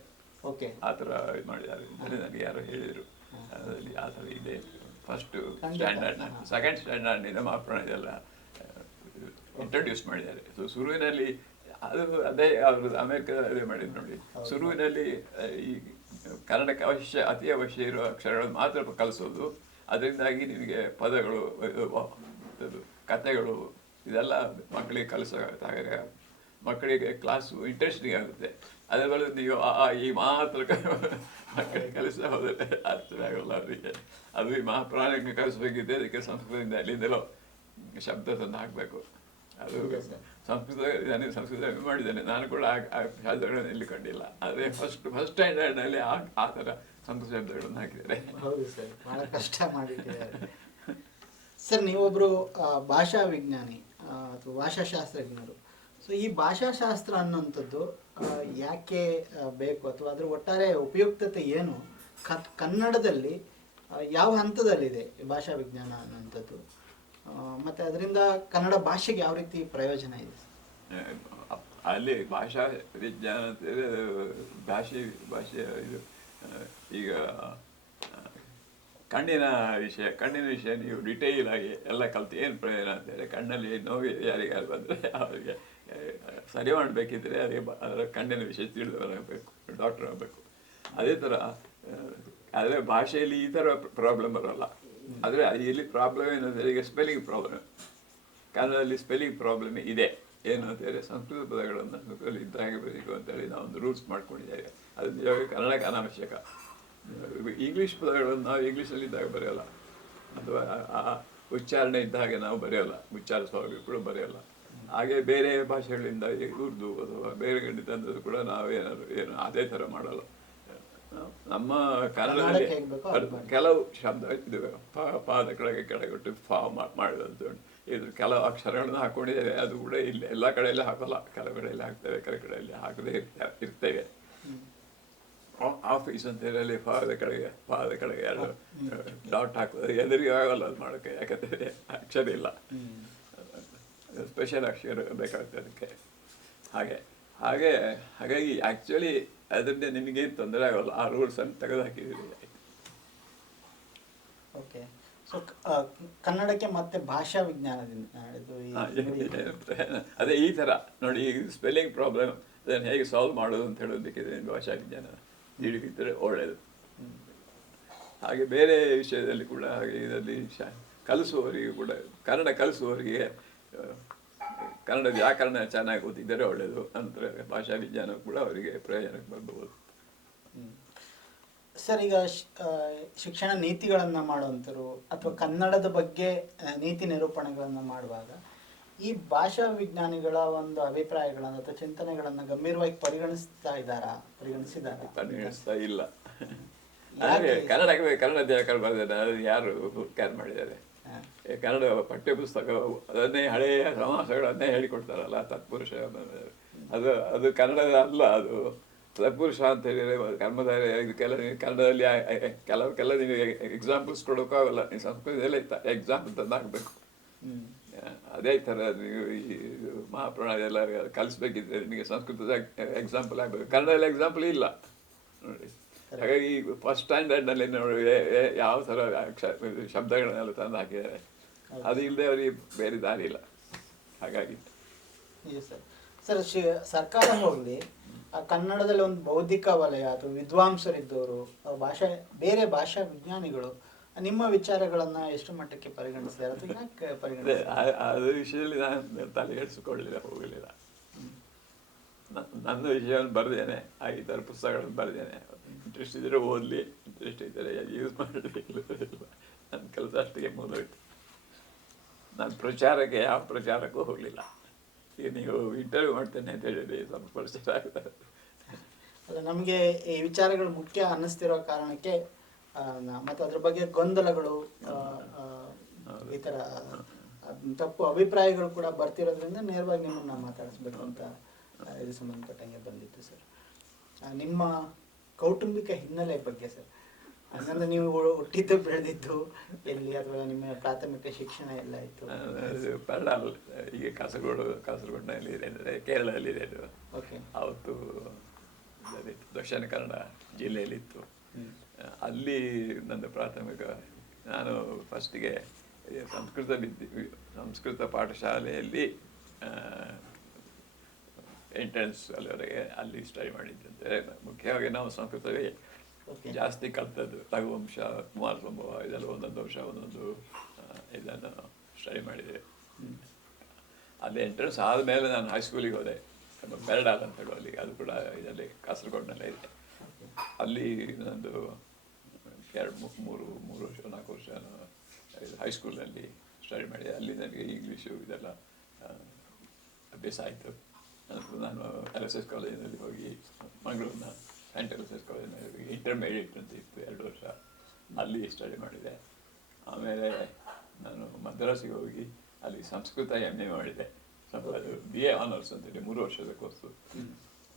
ಓಕೆ, ಆ ಥರ ಇದು ಮಾಡಿದ್ದಾರೆ. ನನಗೆ ಯಾರೋ ಹೇಳಿದರು ಅದರಲ್ಲಿ ಆ ಥರ ಇದೆ. ಫಸ್ಟ್ ಸ್ಟ್ಯಾಂಡರ್ಡ್, ಸೆಕೆಂಡ್ ಸ್ಟ್ಯಾಂಡರ್ಡ್ನಿಂದ ಮಹಾಪ್ರಾಣ ಇದೆಲ್ಲ ಇಂಟ್ರೊಡ್ಯೂಸ್ ಮಾಡಿದ್ದಾರೆ. ಸೊ ಶುರುವಿನಲ್ಲಿ ಅದೇ ಅವರು ಅಮೆರಿಕದಲ್ಲಿ ಮಾಡಿದ್ದು ನೋಡಿ. ಶುರುವಿನಲ್ಲಿ ಈ ಕನ್ನಡಕ್ಕೆ ಅತಿ ಅವಶ್ಯ ಇರುವ ಅಕ್ಷರಗಳನ್ನು ಮಾತ್ರ ಕಲಿಸೋದು. ಅದರಿಂದಾಗಿ ನಿಮಗೆ ಪದಗಳು, ಕಥೆಗಳು ಇದೆಲ್ಲ ಮಕ್ಕಳಿಗೆ ಕಲಿಸೋಕ್ಕಾಗ ಮಕ್ಕಳಿಗೆ ಕ್ಲಾಸು ಇಂಟ್ರೆಸ್ಟಿಂಗ್ ಆಗುತ್ತೆ. ಅದರ ಬದಲು ನೀವು ಈ ಮಾತ್ರ ಮಕ್ಕಳಿಗೆ ಕಲಿಸ ಹೋದರೆ ಅರ್ಥವೇ ಆಗೋಲ್ಲ ಅವರಿಗೆ. ಅದು ಈ ಮಹಾಪ್ರಾಣಕ್ಕೆ ಕಲಿಸ್ಬೇಕಿದ್ರೆ ಅದಕ್ಕೆ ಸಂಸ್ಕೃತದಿಂದ ಅಲ್ಲಿಂದಲೋ ಶಬ್ದ ತಂದು ಹಾಕಬೇಕು. ಅದು ಸಂಸ್ಕೃತ ಮಾಡಿದ್ದೇನೆ ನಾನು ಕೂಡ. ಆ ಶಬ್ದಗಳನ್ನು ಎಲ್ಲಿ ಕಂಡಿಲ್ಲ. ಆದರೆ ಫಸ್ಟ್ ಸ್ಟ್ಯಾಂಡರ್ಡ್ನಲ್ಲಿ ಆ ಥರ ಸಂಸ್ಕೃತ ಶಬ್ದಗಳನ್ನು ಹಾಕಿದ್ದಾರೆ. ಹೌದು ಸರ್, ಭಾಳ ಕಷ್ಟ ಮಾಡಿದ್ದಾರೆ ಸರ್. ನೀವೊಬ್ಬರು ಭಾಷಾ ವಿಜ್ಞಾನಿ ಅಥವಾ ಭಾಷಾಶಾಸ್ತ್ರಜ್ಞರು. ಸೊ ಈ ಭಾಷಾಶಾಸ್ತ್ರ ಅನ್ನೋಂಥದ್ದು ಯಾಕೆ ಬೇಕು ಅಥವಾ ಅದರ ಒಟ್ಟಾರೆ ಉಪಯುಕ್ತತೆ ಏನು? ಕನ್ನಡದಲ್ಲಿ ಯಾವ ಹಂತದಲ್ಲಿದೆ ಭಾಷಾ ವಿಜ್ಞಾನ ಅನ್ನೋಂಥದ್ದು? ಮತ್ತು ಅದರಿಂದ ಕನ್ನಡ ಭಾಷೆಗೆ ಯಾವ ರೀತಿ ಪ್ರಯೋಜನ ಇದೆ? ಅಲ್ಲಿ ಭಾಷಾ ವಿಜ್ಞಾನ ಅಂತೇಳಿ ಭಾಷೆ ಇದು ಈಗ ಕಣ್ಣಿನ ವಿಷಯ ನೀವು ಡಿಟೇಲ್ ಆಗಿ ಎಲ್ಲ ಕಲ್ತು ಏನು ಪ್ರಯೋಜನ ಅಂತೇಳಿ, ಕಣ್ಣಲ್ಲಿ ನೋವು ಯಾರಿಗಾರು ಬಂದರೆ ಅವರಿಗೆ ಸರಿ ಮಾಡಬೇಕಿದ್ರೆ ಅದರ ಕಣ್ಣಿನ ವಿಷಯ ತಿಳಿದವರಾಗಬೇಕು, ಡಾಕ್ಟರ್ ಆಗಬೇಕು. ಅದೇ ಥರ ಆದರೆ ಭಾಷೆಯಲ್ಲಿ ಈ ಥರ ಪ್ರಾಬ್ಲಮ್ ಬರೋಲ್ಲ. ಆದರೆ ಇಲ್ಲಿ ಪ್ರಾಬ್ಲಮ್ ಏನಂದರೆ, ಈಗ ಸ್ಪೆಲ್ಲಿಂಗ್ ಪ್ರಾಬ್ಲಮ್, ಕನ್ನಡದಲ್ಲಿ ಸ್ಪೆಲ್ಲಿಂಗ್ ಪ್ರಾಬ್ಲಮ್ ಇದೆ. ಏನು ಅಂತೇಳಿ ಸಂಸ್ಕೃತ ಪದಗಳನ್ನು ಸಂಸ್ಕೃತದಲ್ಲಿ ಇದ್ದಾಗೆ ಬರೀಬೇಕು ಅಂತೇಳಿ ನಾವೊಂದು ರೂಲ್ಸ್ ಮಾಡ್ಕೊಂಡಿದ್ದೇವೆ. ಅದು ನಿಜವಾಗಿ ಕನ್ನಡಕ್ಕೆ ಅನಾವಶ್ಯಕ. ಇಂಗ್ಲೀಷ್ ಪದಗಳನ್ನು ನಾವು ಇಂಗ್ಲೀಷಲ್ಲಿ ಇದ್ದಾಗ ಬರೆಯೋಲ್ಲ, ಅಥವಾ ಆ ಉಚ್ಚಾರಣೆ ಇದ್ದ ಹಾಗೆ ನಾವು ಬರೆಯೋಲ್ಲ, ಉಚ್ಚಾರಿಸುವಾಗ ಕೂಡ ಬರೆಯೋಲ್ಲ. ಹಾಗೆ ಬೇರೆ ಭಾಷೆಗಳಿಂದ ಉರ್ದು ಅಥವಾ ಬೇರೆ ಗಣಿತಂಥದ್ದು ಕೂಡ ಏನು ಅದೇ ಥರ ಮಾಡಲ್ಲ. ನಮ್ಮ ಕನ್ನಡದಲ್ಲಿ ಕೆಲವು ಶಬ್ದ ಇದು ಪಾದ ಕೆಳಗೊಟ್ಟು ಫಾ ಮಾಡಿದಂತ ಇದು ಕೆಲವು ಅಕ್ಷರಗಳನ್ನು ಹಾಕ್ಕೊಂಡಿದ್ದೇವೆ. ಅದು ಕೂಡ ಇಲ್ಲಿ ಎಲ್ಲ ಕಡೆಯಲ್ಲಿ ಹಾಕೋಲ್ಲ, ಕೆಲವು ಕಡೆಯಲ್ಲಿ ಹಾಕ್ತೇವೆ, ಕೆಲವು ಕಡೆಯಲ್ಲಿ ಹಾಕದೇ ಇರ್ತೇವೆ. ಆಫೀಸ್ ಅಂತ ಹೇಳಿ ಪಾದ ಕೆಳಗೆ ಎರಡು ಡಾಟ್ ಹಾಕೋದು ಎದುರಿಗೆ ಆಗಲ್ಲ ಅದು ಮಾಡೋಕ್ಕೆ, ಯಾಕಂದರೆ ಅಕ್ಷರ ಇಲ್ಲ, ಸ್ಪೆಷಲ್ ಅಕ್ಷರ ಬೇಕಾಗ್ತದೆ ಅದಕ್ಕೆ. ಹಾಗಾಗಿ ಆ್ಯಕ್ಚುಲಿ ಅದರಿಂದ ನಿಮಗೇನು ತೊಂದರೆ ಆಗೋಲ್ಲ, ಆ ರೂಲ್ಸನ್ನು ತೆಗೆದುಹಾಕಿದ್ದೀವಿ. ಓಕೆ. ಸೊ ಕನ್ನಡಕ್ಕೆ ಮತ್ತೆ ಭಾಷಾ ವಿಜ್ಞಾನದಿಂದ ಅದೇ ಈ ಥರ ನೋಡಿ, ಈಗ ಸ್ಪೆಲ್ಲಿಂಗ್ ಪ್ರಾಬ್ಲಮ್ ಅದನ್ನು ಹೇಗೆ ಸಾಲ್ವ್ ಮಾಡೋದು ಅಂತ ಹೇಳೋದಕ್ಕೆ ಭಾಷಾ ವಿಜ್ಞಾನ ತಿಳಿದಿದ್ದರೆ ಒಳ್ಳೆಯದು. ಹಾಗೆ ಬೇರೆ ವಿಷಯದಲ್ಲಿ ಕೂಡ ಹಾಗೆ ಇದರಲ್ಲಿ ಕಲಿಸುವವರಿಗೆ ಕೂಡ, ಕನ್ನಡ ಕಲಿಸುವವರಿಗೆ ಕನ್ನಡ ವ್ಯಾಕರಣ ಚೆನ್ನಾಗಿ ಓದಿದ್ದರೆ ಒಳ್ಳೆಯದು. ನಂತರ ಭಾಷಾ ವಿಜ್ಞಾನ ಕೂಡ ಅವರಿಗೆ ಪ್ರಯೋಜನಕ್ಕೆ ಬರ್ಬೋದು. ಸರ್, ಈಗ ಶಿಕ್ಷಣ ನೀತಿಗಳನ್ನು ಮಾಡುವಂಥರು ಅಥವಾ ಕನ್ನಡದ ಬಗ್ಗೆ ನೀತಿ ನಿರೂಪಣೆಗಳನ್ನು ಮಾಡುವಾಗ ಈ ಭಾಷಾ ವಿಜ್ಞಾನಿಗಳ ಒಂದು ಅಭಿಪ್ರಾಯಗಳನ್ನು ಅಥವಾ ಚಿಂತನೆಗಳನ್ನು ಗಂಭೀರವಾಗಿ ಪರಿಗಣಿಸ್ತಾ ಇಲ್ಲ. ಕನ್ನಡ ವ್ಯಾಕರಣ ಬರೆದ ಯಾರು ಕ್ಯಾರ್ ಮಾಡಿದ್ದಾರೆ? ಕನ್ನಡ ಪಠ್ಯಪುಸ್ತಕ ಅದನ್ನೇ ಹಳೆಯ ಸಮಾಸಗಳನ್ನೇ ಹೇಳಿಕೊಡ್ತಾರಲ್ಲ, ತತ್ಪುರುಷ ಅದು ಕನ್ನಡದ ಅಲ್ಲ, ಅದು ತತ್ಪುರುಷ ಅಂತ ಹೇಳಿದರೆ ಕರ್ಮಧಾರೆ. ಇದಕ್ಕೆಲ್ಲ ಕನ್ನಡದಲ್ಲಿ ಕೆಲವಕ್ಕೆಲ್ಲ ನಿಮಗೆ ಎಕ್ಸಾಂಪಲ್ಸ್ ಕೊಡೋಕ್ಕಾಗಲ್ಲ, ನೀವು ಸಂಸ್ಕೃತದಲ್ಲೇ ಎಕ್ಸಾಂಪಲ್ ತಂದು ಹಾಕಬೇಕು. ಅದೇ ಥರ ನೀವು ಈ ಮಹಾಪ್ರಾಣ ಎಲ್ಲ ಕಲಿಸ್ಬೇಕಿದ್ರೆ ನಿಮಗೆ ಸಂಸ್ಕೃತದ ಎಕ್ಸಾಂಪಲ್ ಆಗಬೇಕು, ಕನ್ನಡದಲ್ಲಿ ಎಕ್ಸಾಂಪಲ್ ಇಲ್ಲ ನೋಡಿ. ಹಾಗಾಗಿ ಫಸ್ಟ್ ಸ್ಟ್ಯಾಂಡರ್ಡ್ನಲ್ಲಿ ನೋಡಿ ಯಾವ ಥರ ಶಬ್ದಗಳನ್ನೆಲ್ಲ ತಂದು ಹಾಕಿದ್ದಾರೆ, ಅದು ಇಲ್ಲದೆ ಅವರಿಗೆ ಬೇರೆ ದಾರಿ ಇಲ್ಲ. ಹಾಗಾಗಿ ಸರ್, ಸರ್ಕಾರ ಹೋಗಲಿ, ಕನ್ನಡದಲ್ಲಿ ಒಂದು ಬೌದ್ಧಿಕ ವಲಯ ಅಥವಾ ವಿದ್ವಾಂಸರಿದ್ದವರು, ಬೇರೆ ಭಾಷಾ ವಿಜ್ಞಾನಿಗಳು ನಿಮ್ಮ ವಿಚಾರಗಳನ್ನ ಎಷ್ಟು ಮಟ್ಟಕ್ಕೆ ಪರಿಗಣಿಸಿದ್ದಾರೆ ಅಥವಾ ಯಾಕೆ ಪರಿಗಣಿಸಿದ್ದಾರೆ? ಅದು ವಿಷಯದಲ್ಲಿ ನಾನು ತಲೆಗೆಡಿಸಿಕೊಳ್ಳಲಿಲ್ಲ, ಹೋಗಲಿಲ್ಲ. ನನ್ನ ವಿಷಯವನ್ನು ಬರೆದೇನೆ, ಈ ಥರ ಪುಸ್ತಕಗಳನ್ನು ಬರೆದೇನೆ. ಇಂಟ್ರೆಸ್ಟ್ ಇದ್ದರೆ ಓದಲಿ, ಇಂಟ್ರೆಸ್ಟ್ ಇದ್ದರೆ ಯೂಸ್ ಮಾಡಲಿ, ನನ್ನ ಕೆಲಸ ಅಷ್ಟಿಗೆ ಮುಗಿದೋಯ್ತು. ನಾನು ಪ್ರಚಾರಕ್ಕೆ ಯಾವ ಪ್ರಚಾರಕ್ಕೂ ಹೋಗಲಿಲ್ಲ. ಈಗ ನೀವು ಇಂಟರ್ವ್ಯೂ ಮಾಡ್ತೇನೆ ಅಂತ ಹೇಳಿದ್ರೆ ಸ್ವಲ್ಪ ಪ್ರಚಾರ ಆಗ್ತದೆ. ನಮಗೆ ಈ ವಿಚಾರಗಳು ಮುಖ್ಯ ಅನ್ನಿಸ್ತಿರೋ ಕಾರಣಕ್ಕೆ ಮತ್ತು ಅದ್ರ ಬಗ್ಗೆ ಗೊಂದಲಗಳು, ಈ ಥರ ತಪ್ಪು ಅಭಿಪ್ರಾಯಗಳು ಕೂಡ ಬರ್ತಿರೋದ್ರಿಂದ ನೇರವಾಗಿ ನಿಮ್ಮನ್ನು ಮಾತಾಡಿಸ್ಬೇಕು ಅಂತ ಇದು ಸಂಬಂಧಪಟ್ಟಂಗೆ ಬಂದಿತ್ತು. ಸರ್, ನಿಮ್ಮ ಕೌಟುಂಬಿಕ ಹಿನ್ನೆಲೆ ಬಗ್ಗೆ ಸರ್, ಹಂಗಂದ್ರೆ ನೀವು ಹುಟ್ಟಿದ್ದು ಬೆಳೆದಿದ್ದು ಎಲ್ಲಿ ಅಥವಾ ನಿಮ್ಮ ಪ್ರಾಥಮಿಕ ಶಿಕ್ಷಣ ಎಲ್ಲ ಇತ್ತು? ಪರ್ಣಾಲ್, ಈಗ ಕಾಸರಗೋಡಿನಲ್ಲಿ ಇದೆ, ಅಂದರೆ ಕೇರಳದಲ್ಲಿದೆ ಅದು. ಓಕೆ. ಆವತ್ತು ದಕ್ಷಿಣ ಕನ್ನಡ ಜಿಲ್ಲೆಯಲ್ಲಿತ್ತು. ಅಲ್ಲಿ ನನ್ನ ಪ್ರಾಥಮಿಕ, ನಾನು ಫಸ್ಟಿಗೆ ಸಂಸ್ಕೃತ ಪಾಠಶಾಲೆಯಲ್ಲಿ ಎಂಟ್ರೆನ್ಸ್ ಅಲ್ಲಿವರೆಗೆ ಅಲ್ಲಿ ಸ್ಟಡಿ ಮಾಡಿದ್ದಂತೆ. ಮುಖ್ಯವಾಗಿ ನಾವು ಸಂಸ್ಕೃತವೇ ಜಾಸ್ತಿ ಕಲ್ತದ್ದು. ರಘುವಂಶ, ಕುಮಾರ ಸಂಭವ ಇದೆಲ್ಲ ಒಂದೊಂದು ವರ್ಷ ಒಂದೊಂದು ಇದನ್ನು ಸ್ಟಡಿ ಮಾಡಿದೆ. ಅಲ್ಲಿ ಎಂಟ್ರೆನ್ಸ್ ಆದಮೇಲೆ ನಾನು ಹೈಸ್ಕೂಲಿಗೆ ಹೋದೆ, ಬೆರಡಾಲ್ ಅಂತ ಹೇಳೋ ಅಲ್ಲಿ, ಅದು ಕೂಡ ಇದರಲ್ಲಿ ಕಾಸರಗೋಡಿನಲ್ಲೇ ಇದೆ. ಅಲ್ಲಿ ನಂದು 3 ವರ್ಷ 4 ವರ್ಷ ಹೈಸ್ಕೂಲ್ನಲ್ಲಿ ಸ್ಟಡಿ ಮಾಡಿದೆ. ಅಲ್ಲಿ ನನಗೆ ಇಂಗ್ಲೀಷು ಇದೆಲ್ಲ ಅಭ್ಯಾಸ ಆಯಿತು. ನಾನು LSS ಕಾಲೇಜಿನಲ್ಲಿ ಹೋಗಿ, ಮಂಗಳೂರಿನ ಸೆಂಟ್ LSS ಕಾಲೇಜಿನಲ್ಲಿ ಹೋಗಿ ಇಂಟರ್ಮೀಡಿಯೇಟ್ ಅಂತ ಇತ್ತು, 2 ವರ್ಷ ಅಲ್ಲಿ ಸ್ಟಡಿ ಮಾಡಿದೆ. ಆಮೇಲೆ ನಾನು ಮದ್ರಾಸಿಗೆ ಹೋಗಿ ಅಲ್ಲಿ ಸಂಸ್ಕೃತ MA ಮಾಡಿದೆ. ಅದು BA ಆನರ್ಸ್ ಅಂತೇಳಿ 3 ವರ್ಷದ ಕೋರ್ಸು.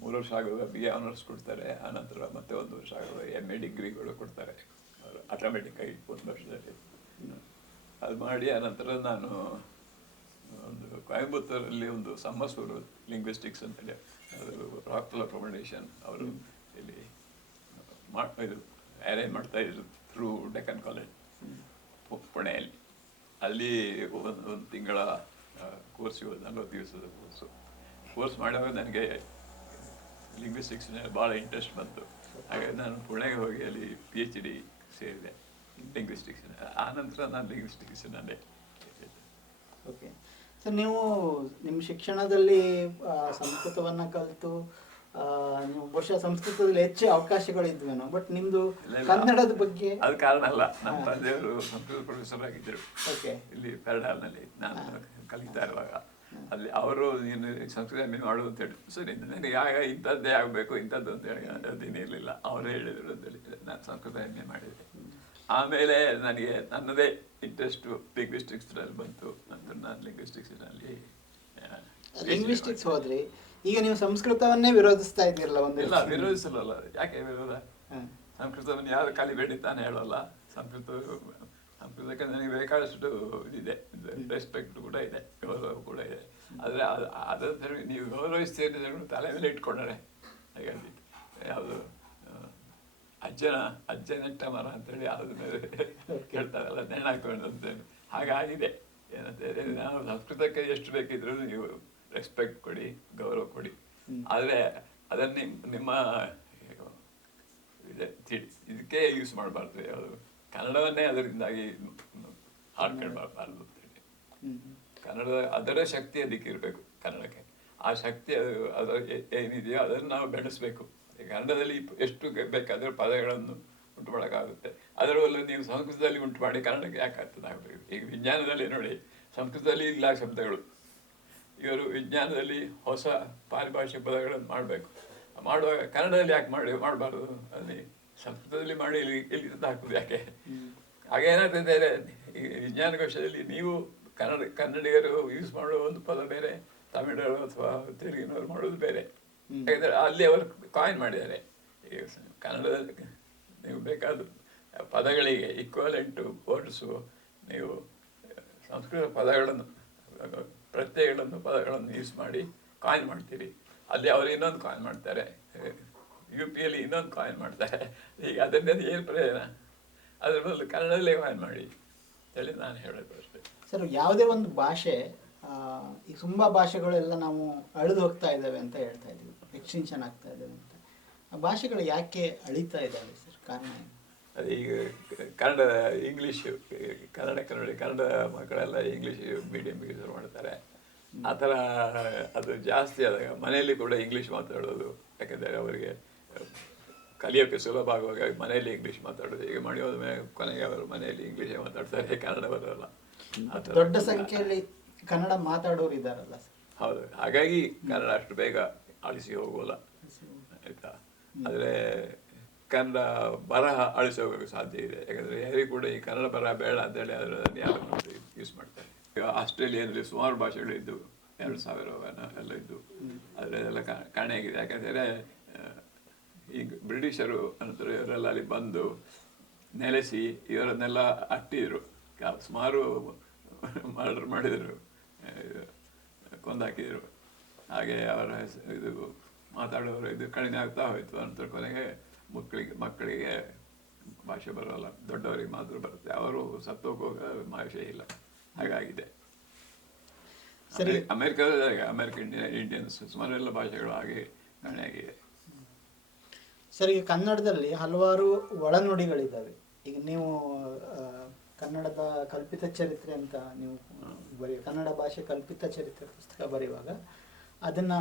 3 ವರ್ಷ ಆಗುವಾಗ BA ಆನರ್ಸ್ ಕೊಡ್ತಾರೆ, ಆನಂತರ ಮತ್ತೆ 1 ವರ್ಷ ಆಗುವಾಗ MA ಡಿಗ್ರಿಗಳು ಕೊಡ್ತಾರೆ ಅವರು ಆಟೋಮೆಟಿಕ್ ಆಗಿ 1 ವರ್ಷದಲ್ಲಿ. ಅದು ಮಾಡಿ ಆನಂತರ ನಾನು ಒಂದು ಕೊಯಂಬತ್ತೂರಲ್ಲಿ ಒಂದು ಸಮ್ಮಸೂರು ಲಿಂಗ್ವಿಸ್ಟಿಕ್ಸ್ ಅಂತೇಳಿ, ಅದು ರಾಕ್ಫೆಲ್ಲರ್ ಫೌಂಡೇಶನ್ ಅವರು ಇಲ್ಲಿ ಇದು ಅರೇಂಜ್ ಮಾಡ್ತಾ ಇದ್ರು ಥ್ರೂ ಡೆಕ್ಕನ್ ಕಾಲೇಜ್ ಪುಣೆಯಲ್ಲಿ. ಅಲ್ಲಿ ಒಂದು ತಿಂಗಳ ಕೋರ್ಸ್, 40 ದಿವಸದ ಕೋರ್ಸ್ ಮಾಡುವಾಗ ನನಗೆ ಲಿಂಗ್ವಿಸ್ಟಿಕ್ಸ್ನಲ್ಲಿ ಭಾಳ ಇಂಟ್ರೆಸ್ಟ್ ಬಂತು. ಹಾಗಾಗಿ ನಾನು ಪುಣೆಗೆ ಹೋಗಿ ಅಲ್ಲಿ PhD ಸೇರಿದೆ ಲಿಂಗ್ವಿಸ್ಟಿಕ್ಸ್. ಆನಂತರ ನಾನು ಲಿಂಗ್ವಿಸ್ಟಿಕ್ಸ್ನಲ್ಲೇ. ಓಕೆ ಸರ್, ನೀವು ನಿಮ್ಮ ಶಿಕ್ಷಣದಲ್ಲಿ ಸಂಸ್ಕೃತವನ್ನು ಕಲಿತು ನೀವು ಬಹುಶಃ ಸಂಸ್ಕೃತದಲ್ಲಿ ಹೆಚ್ಚು ಅವಕಾಶಗಳಿದ್ವೇನೋ, ಬಟ್ ನಿಮ್ಮದು ಕನ್ನಡದ ಬಗ್ಗೆ ಅದು ಕಾರಣ ಅಲ್ಲ. ನಮ್ಮ ತಂದೆಯವರು ಸಂಸ್ಕೃತ ಪ್ರೊಫೆಸರ್ ಆಗಿದ್ದರು ಓಕೆ ಇಲ್ಲಿ ಪೆರಡಾಲ್ನಲ್ಲಿ ನಾನು ಕಲಿತಾ ಇರುವಾಗ. ಅಲ್ಲಿ ಅವರು ನೀನು ಸಂಸ್ಕೃತ MA ಮಾಡು ಅಂತ ಹೇಳಿ, ಸರಿ ನನಗೆ ಇಂಥದ್ದೇ ಆಗಬೇಕು ಇಂಥದ್ದು ಅಂತ ಹೇಳಿ ಅದೇನಿರಲಿಲ್ಲ, ಅವರೇ ಹೇಳಿದರು ಅಂತೇಳಿ ನಾನು ಸಂಸ್ಕೃತ MA ಮಾಡಿದೆ. ಆಮೇಲೆ ನನಗೆ ನನ್ನದೇ ಇಂಟ್ರೆಸ್ಟು ಲಿಂಗ್ವಿಸ್ಟಿಕ್ಸ್ನಲ್ಲಿ ಬಂತು. ನಂತರ ನಾನು ಲಿಂಗ್ವಿಸ್ಟಿಕ್ಸ್ ಹೋದ್ರಿ. ಈಗ ನೀವು ಸಂಸ್ಕೃತವನ್ನೇ ವಿರೋಧಿಸ್ತಾ ಇದ್ದೀರಲ್ಲ ಒಂದು ಇಲ್ಲ, ವಿರೋಧಿಸಲ್ಲ. ಯಾಕೆ ವಿರೋಧ? ಸಂಸ್ಕೃತವನ್ನು ಯಾರು ಕಲಿಬೇಡಿ ತಾನೇ ಹೇಳೋಲ್ಲ. ಸಂಸ್ಕೃತಕ್ಕೆ ನನಗೆ ಬೇಕಾದಷ್ಟು ಇದೆ, ರೆಸ್ಪೆಕ್ಟ್ ಕೂಡ ಇದೆ, ಗೌರವ ಕೂಡ ಇದೆ. ಆದರೆ ಅದರ ನೀವು ಗೌರವಿಸ್ತೀರಿ ತಲೆ ಮೇಲೆ ಇಟ್ಕೊಂಡ್ರೆ ಹಾಗಾಗಿ ಯಾವುದು ಅಜ್ಜ ನೆಟ್ಟ ಮರ ಅಂತೇಳಿ ಯಾವ್ದು ಮೇಲೆ ಹೇಳ್ತಾರಲ್ಲ, ನೇಣು ಹಾಕೊಂಡು ಅಂತೇಳಿ ಹಾಗಾಗಿದೆ. ಏನಂತೇಳಿ ನಾವು ಸಂಸ್ಕೃತಕ್ಕೆ ಎಷ್ಟು ಬೇಕಿದ್ರು ನೀವು ರೆಸ್ಪೆಕ್ಟ್ ಕೊಡಿ, ಗೌರವ ಕೊಡಿ. ಆದರೆ ಅದನ್ನು ನಿಮ್ಮ ಇದಕ್ಕೆ ಯೂಸ್ ಮಾಡಬಾರ್ದು. ಯಾವುದು ಕನ್ನಡವನ್ನೇ ಅದರಿಂದಾಗಿ ಹಾಡ್ಕೊಳ್ಬಾರ್ದು ಅಂತೇಳಿ. ಕನ್ನಡದ ಅದರ ಶಕ್ತಿ ಅದಕ್ಕೆ ಇರಬೇಕು ಕನ್ನಡಕ್ಕೆ. ಆ ಶಕ್ತಿ ಅದರ ಏನಿದೆಯೋ ಅದನ್ನು ನಾವು ಬೆಳೆಸಬೇಕು. ಕನ್ನಡದಲ್ಲಿ ಎಷ್ಟು ಬೇಕಾದರೆ ಪದಗಳನ್ನು ಉಂಟು ಮಾಡೋಕ್ಕಾಗುತ್ತೆ. ಅದರಲ್ಲೂ ನೀವು ಸಂಸ್ಕೃತದಲ್ಲಿ ಉಂಟು ಮಾಡಿ ಕನ್ನಡಕ್ಕೆ ಯಾಕೆ ಆಗ್ತದೆ? ಈಗ ವಿಜ್ಞಾನದಲ್ಲಿ ನೋಡಿ, ಸಂಸ್ಕೃತದಲ್ಲಿ ಇಲ್ಲ ಶಬ್ದಗಳು. ಇವರು ವಿಜ್ಞಾನದಲ್ಲಿ ಹೊಸ ಪಾರಿಭಾಷಿಕ ಪದಗಳನ್ನು ಮಾಡಬೇಕು. ಮಾಡುವಾಗ ಕನ್ನಡದಲ್ಲಿ ಯಾಕೆ ಮಾಡಬಾರ್ದು? ಅಲ್ಲಿ ಸಂಸ್ಕೃತದಲ್ಲಿ ಮಾಡಿ ಇಲ್ಲಿ ಹಾಕೋದು ಯಾಕೆ? ಹಾಗೇನಾಗ್ತದೆ, ಈ ವಿಜ್ಞಾನ ಕೋಶದಲ್ಲಿ ನೀವು ಕನ್ನಡಿಗರು ಯೂಸ್ ಮಾಡುವ ಒಂದು ಪದ ಬೇರೆ, ತಮಿಳರು ಅಥವಾ ತೆಲುಗಿನವರು ಮಾಡೋದು ಬೇರೆ. ಯಾಕಂದರೆ ಅಲ್ಲಿ ಅವರು ಕಾಯಿನ್ ಮಾಡಿದ್ದಾರೆ. ಈಗ ಕನ್ನಡದಲ್ಲಿ ನೀವು ಬೇಕಾದ ಪದಗಳಿಗೆ ಈಕ್ವಲೆಂಟು ವರ್ಡ್ಸು ನೀವು ಸಂಸ್ಕೃತ ಪದಗಳನ್ನು, ಪ್ರತ್ಯಯಗಳನ್ನು, ಪದಗಳನ್ನು ಯೂಸ್ ಮಾಡಿ ಕಾಯಿನ್ ಮಾಡ್ತೀರಿ. ಅಲ್ಲಿ ಅವರು ಇನ್ನೊಂದು ಕಾಯಿನ್ ಮಾಡ್ತಾರೆ, UPಯಲ್ಲಿ ಇನ್ನೊಂದು ಕಾಯಿನ್ ಮಾಡ್ತಾರೆ. ಈಗ ಅದರಿಂದ ಏನು ಪ್ರಯೋಜನ? ಅದ್ರ ಬದಲು ಕನ್ನಡದಲ್ಲೇ ಕಾಯಿನ್ ಮಾಡಿ ಹೇಳಿ ನಾನು ಹೇಳೋದು ಅಷ್ಟೇ. ಸರ್, ಯಾವುದೇ ಒಂದು ಭಾಷೆ, ಈ ತುಂಬ ಭಾಷೆಗಳೆಲ್ಲ ನಾವು ಅಳಿದು ಹೋಗ್ತಾ ಇದ್ದಾವೆ ಅಂತ ಹೇಳ್ತಾ ಇದ್ದೀವಿ, ಎಕ್ಸ್ಟೆನ್ಷನ್ ಆಗ್ತಾ ಇದ್ದಾವೆ ಅಂತ. ಆ ಭಾಷೆಗಳು ಯಾಕೆ ಅಳಿತಾ ಇದ್ದಾವೆ ಸರ್? ಕಾರಣ ಏನು? ಅದು ಈಗ ಕನ್ನಡ ಇಂಗ್ಲೀಷು, ಕನ್ನಡ ಮಕ್ಕಳೆಲ್ಲ ಇಂಗ್ಲೀಷ್ ಮೀಡಿಯಮ್ಗೆ ಶುರು ಮಾಡ್ತಾರೆ. ಆ ಥರ ಅದು ಜಾಸ್ತಿ ಆದಾಗ ಮನೆಯಲ್ಲಿ ಕೂಡ ಇಂಗ್ಲೀಷ್ ಮಾತಾಡೋದು. ಯಾಕೆಂದರೆ ಅವರಿಗೆ ಕಲಿಯೋಕ್ಕೆ ಸುಲಭ ಆಗುವಾಗ ಮನೆಯಲ್ಲಿ ಇಂಗ್ಲೀಷ್ ಮಾತಾಡೋದು. ಈಗ ಮಾಡಿಯೋದ ಮೇಲೆ ಕೊನೆಗೆ ಅವರು ಮನೆಯಲ್ಲಿ ಇಂಗ್ಲೀಷೇ ಮಾತಾಡ್ತಾರೆ, ಕನ್ನಡ ಬರೋಲ್ಲ. ದೊಡ್ಡ ಸಂಖ್ಯೆಯಲ್ಲಿ ಕನ್ನಡ ಮಾತಾಡೋರು ಇದ್ದಾರಲ್ಲ ಸರ್. ಹೌದು, ಹಾಗಾಗಿ ಕನ್ನಡ ಅಷ್ಟು ಬೇಗ ಅಳಿಸಿ ಹೋಗೋಲ್ಲ, ಆಯಿತಾ. ಆದರೆ ಕನ್ನಡ ಬರಹ ಅಳಿಸಿ ಹೋಗೋಕ್ಕೆ ಸಾಧ್ಯ ಇದೆ. ಯಾಕಂದರೆ ಯಾರಿಗೂ ಕೂಡ ಈ ಕನ್ನಡ ಬರಹ ಬೇಡ ಅಂತೇಳಿ ಅದನ್ನು ಯಾರು ಯೂಸ್ ಮಾಡ್ತಾರೆ. ಈಗ ಆಸ್ಟ್ರೇಲಿಯಾದಲ್ಲಿ ಸುಮಾರು ಭಾಷೆಗಳಿದ್ದು 2000 ಎಲ್ಲ ಇದ್ದು, ಅದರಲ್ಲೆಲ್ಲ ಕಾಣೆಯಾಗಿದೆ. ಯಾಕಂದರೆ ಈಗ ಬ್ರಿಟಿಷರು ನಂತರ ಇವರೆಲ್ಲ ಅಲ್ಲಿ ಬಂದು ನೆಲೆಸಿ ಇವರನ್ನೆಲ್ಲ ಅಟ್ಟಿದ್ರು, ಸುಮಾರು ಮರ್ಡರ್ ಮಾಡಿದರು, ಕೊಂದಾಕಿದರು. ಹಾಗೆ ಅವರ ಇದು ಮಾತಾಡೋರು ಇದು ಕಡಿಮೆ ಆಗ್ತಾ ಹೋಯಿತು. ನಂತರ ಕೊನೆಗೆ ಮಕ್ಕಳಿಗೆ ಭಾಷೆ ಬರೋಲ್ಲ, ದೊಡ್ಡವರಿಗೆ ಮಾತ್ರ ಬರುತ್ತೆ. ಅವರು ಸತ್ತೋಗುವಾಗ ಭಾಷೆ ಇಲ್ಲ, ಹಾಗಾಗಿದೆ. ಅಮೆರಿಕದಲ್ಲಿ ಅಮೆರಿಕನ್ ಇಂಡಿಯನ್ಸ್ ಸುಮಾರೆಲ್ಲ ಭಾಷೆಗಳು ಹಾಗೆ ಕಾಣೆಯಾಗಿದೆ. ಸರ್, ಈಗ ಕನ್ನಡದಲ್ಲಿ ಹಲವಾರು ಒಳನುಡಿಗಳಿದ್ದಾವೆ. ಈಗ ನೀವು ಕನ್ನಡದ ಕಲ್ಪಿತ ಚರಿತ್ರೆ ಅಂತ ನೀವು ಕನ್ನಡ ಭಾಷೆ ಕಲ್ಪಿತ ಚರಿತ್ರೆ ಪುಸ್ತಕ ಬರೆಯುವಾಗ ಅದನ್ನು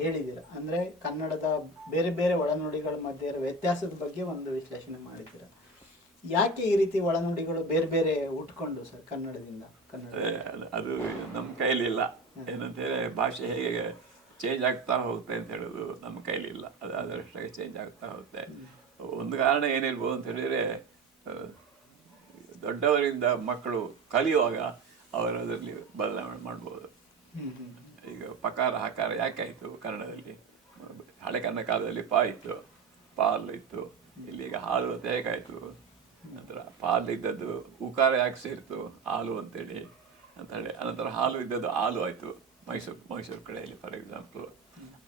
ಹೇಳಿದ್ದೀರ. ಅಂದರೆ ಕನ್ನಡದ ಬೇರೆ ಬೇರೆ ಒಳನುಡಿಗಳ ಮಧ್ಯೆ ಇರೋ ವ್ಯತ್ಯಾಸದ ಬಗ್ಗೆ ಒಂದು ವಿಶ್ಲೇಷಣೆ ಮಾಡಿದ್ದೀರ. ಯಾಕೆ ಈ ರೀತಿ ಒಳನುಡಿಗಳು ಬೇರೆ ಬೇರೆ ಹುಟ್ಕೊಂಡು ಸರ್ ಕನ್ನಡದಿಂದ? ಅದು ನಮ್ಮ ಕೈಲಿ ಇಲ್ಲ. ಏನಂತೇಳಿ ಭಾಷೆ ಹೇಗೆ ಚೇಂಜ್ ಆಗ್ತಾ ಹೋಗುತ್ತೆ ಅಂತ ಹೇಳೋದು ನಮ್ಮ ಕೈಲಿ ಇಲ್ಲ. ಅದು ಅದರಷ್ಟಾಗಿ ಚೇಂಜ್ ಆಗ್ತಾ ಹೋಗುತ್ತೆ. ಒಂದು ಕಾರಣ ಏನಿರ್ಬೋದು ಅಂತ ಹೇಳಿದರೆ, ದೊಡ್ಡವರಿಂದ ಮಕ್ಕಳು ಕಲಿಯುವಾಗ ಅವರು ಅದರಲ್ಲಿ ಬದಲಾವಣೆ ಮಾಡ್ಬೋದು. ಈಗ ಪಕಾರ ಹಕಾರ ಯಾಕೆ ಆಯಿತು ಕನ್ನಡದಲ್ಲಿ? ಹಳೆ ಕನ್ನಡ ಕಾಲದಲ್ಲಿ ಪ ಇತ್ತು, ಪಾಲು ಇತ್ತು. ಇಲ್ಲಿಗ ಹಾಲು ಅಂತ ಹೇಗಾಯಿತು? ನಂತರ ಪಾಲು ಇದ್ದದ್ದು ಉಕಾರ ಯಾಕೆ ಸೇರಿತು? ಹಾಲು ಅಂತೇಳಿ ಅಂತ ಹೇಳಿ. ಅನಂತರ ಹಾಲು ಇದ್ದದ್ದು ಹಾಲು ಆಯಿತು ಮೈಸೂರು ಕಡೆಯಲ್ಲಿ ಫಾರ್ ಎಕ್ಸಾಂಪಲ್.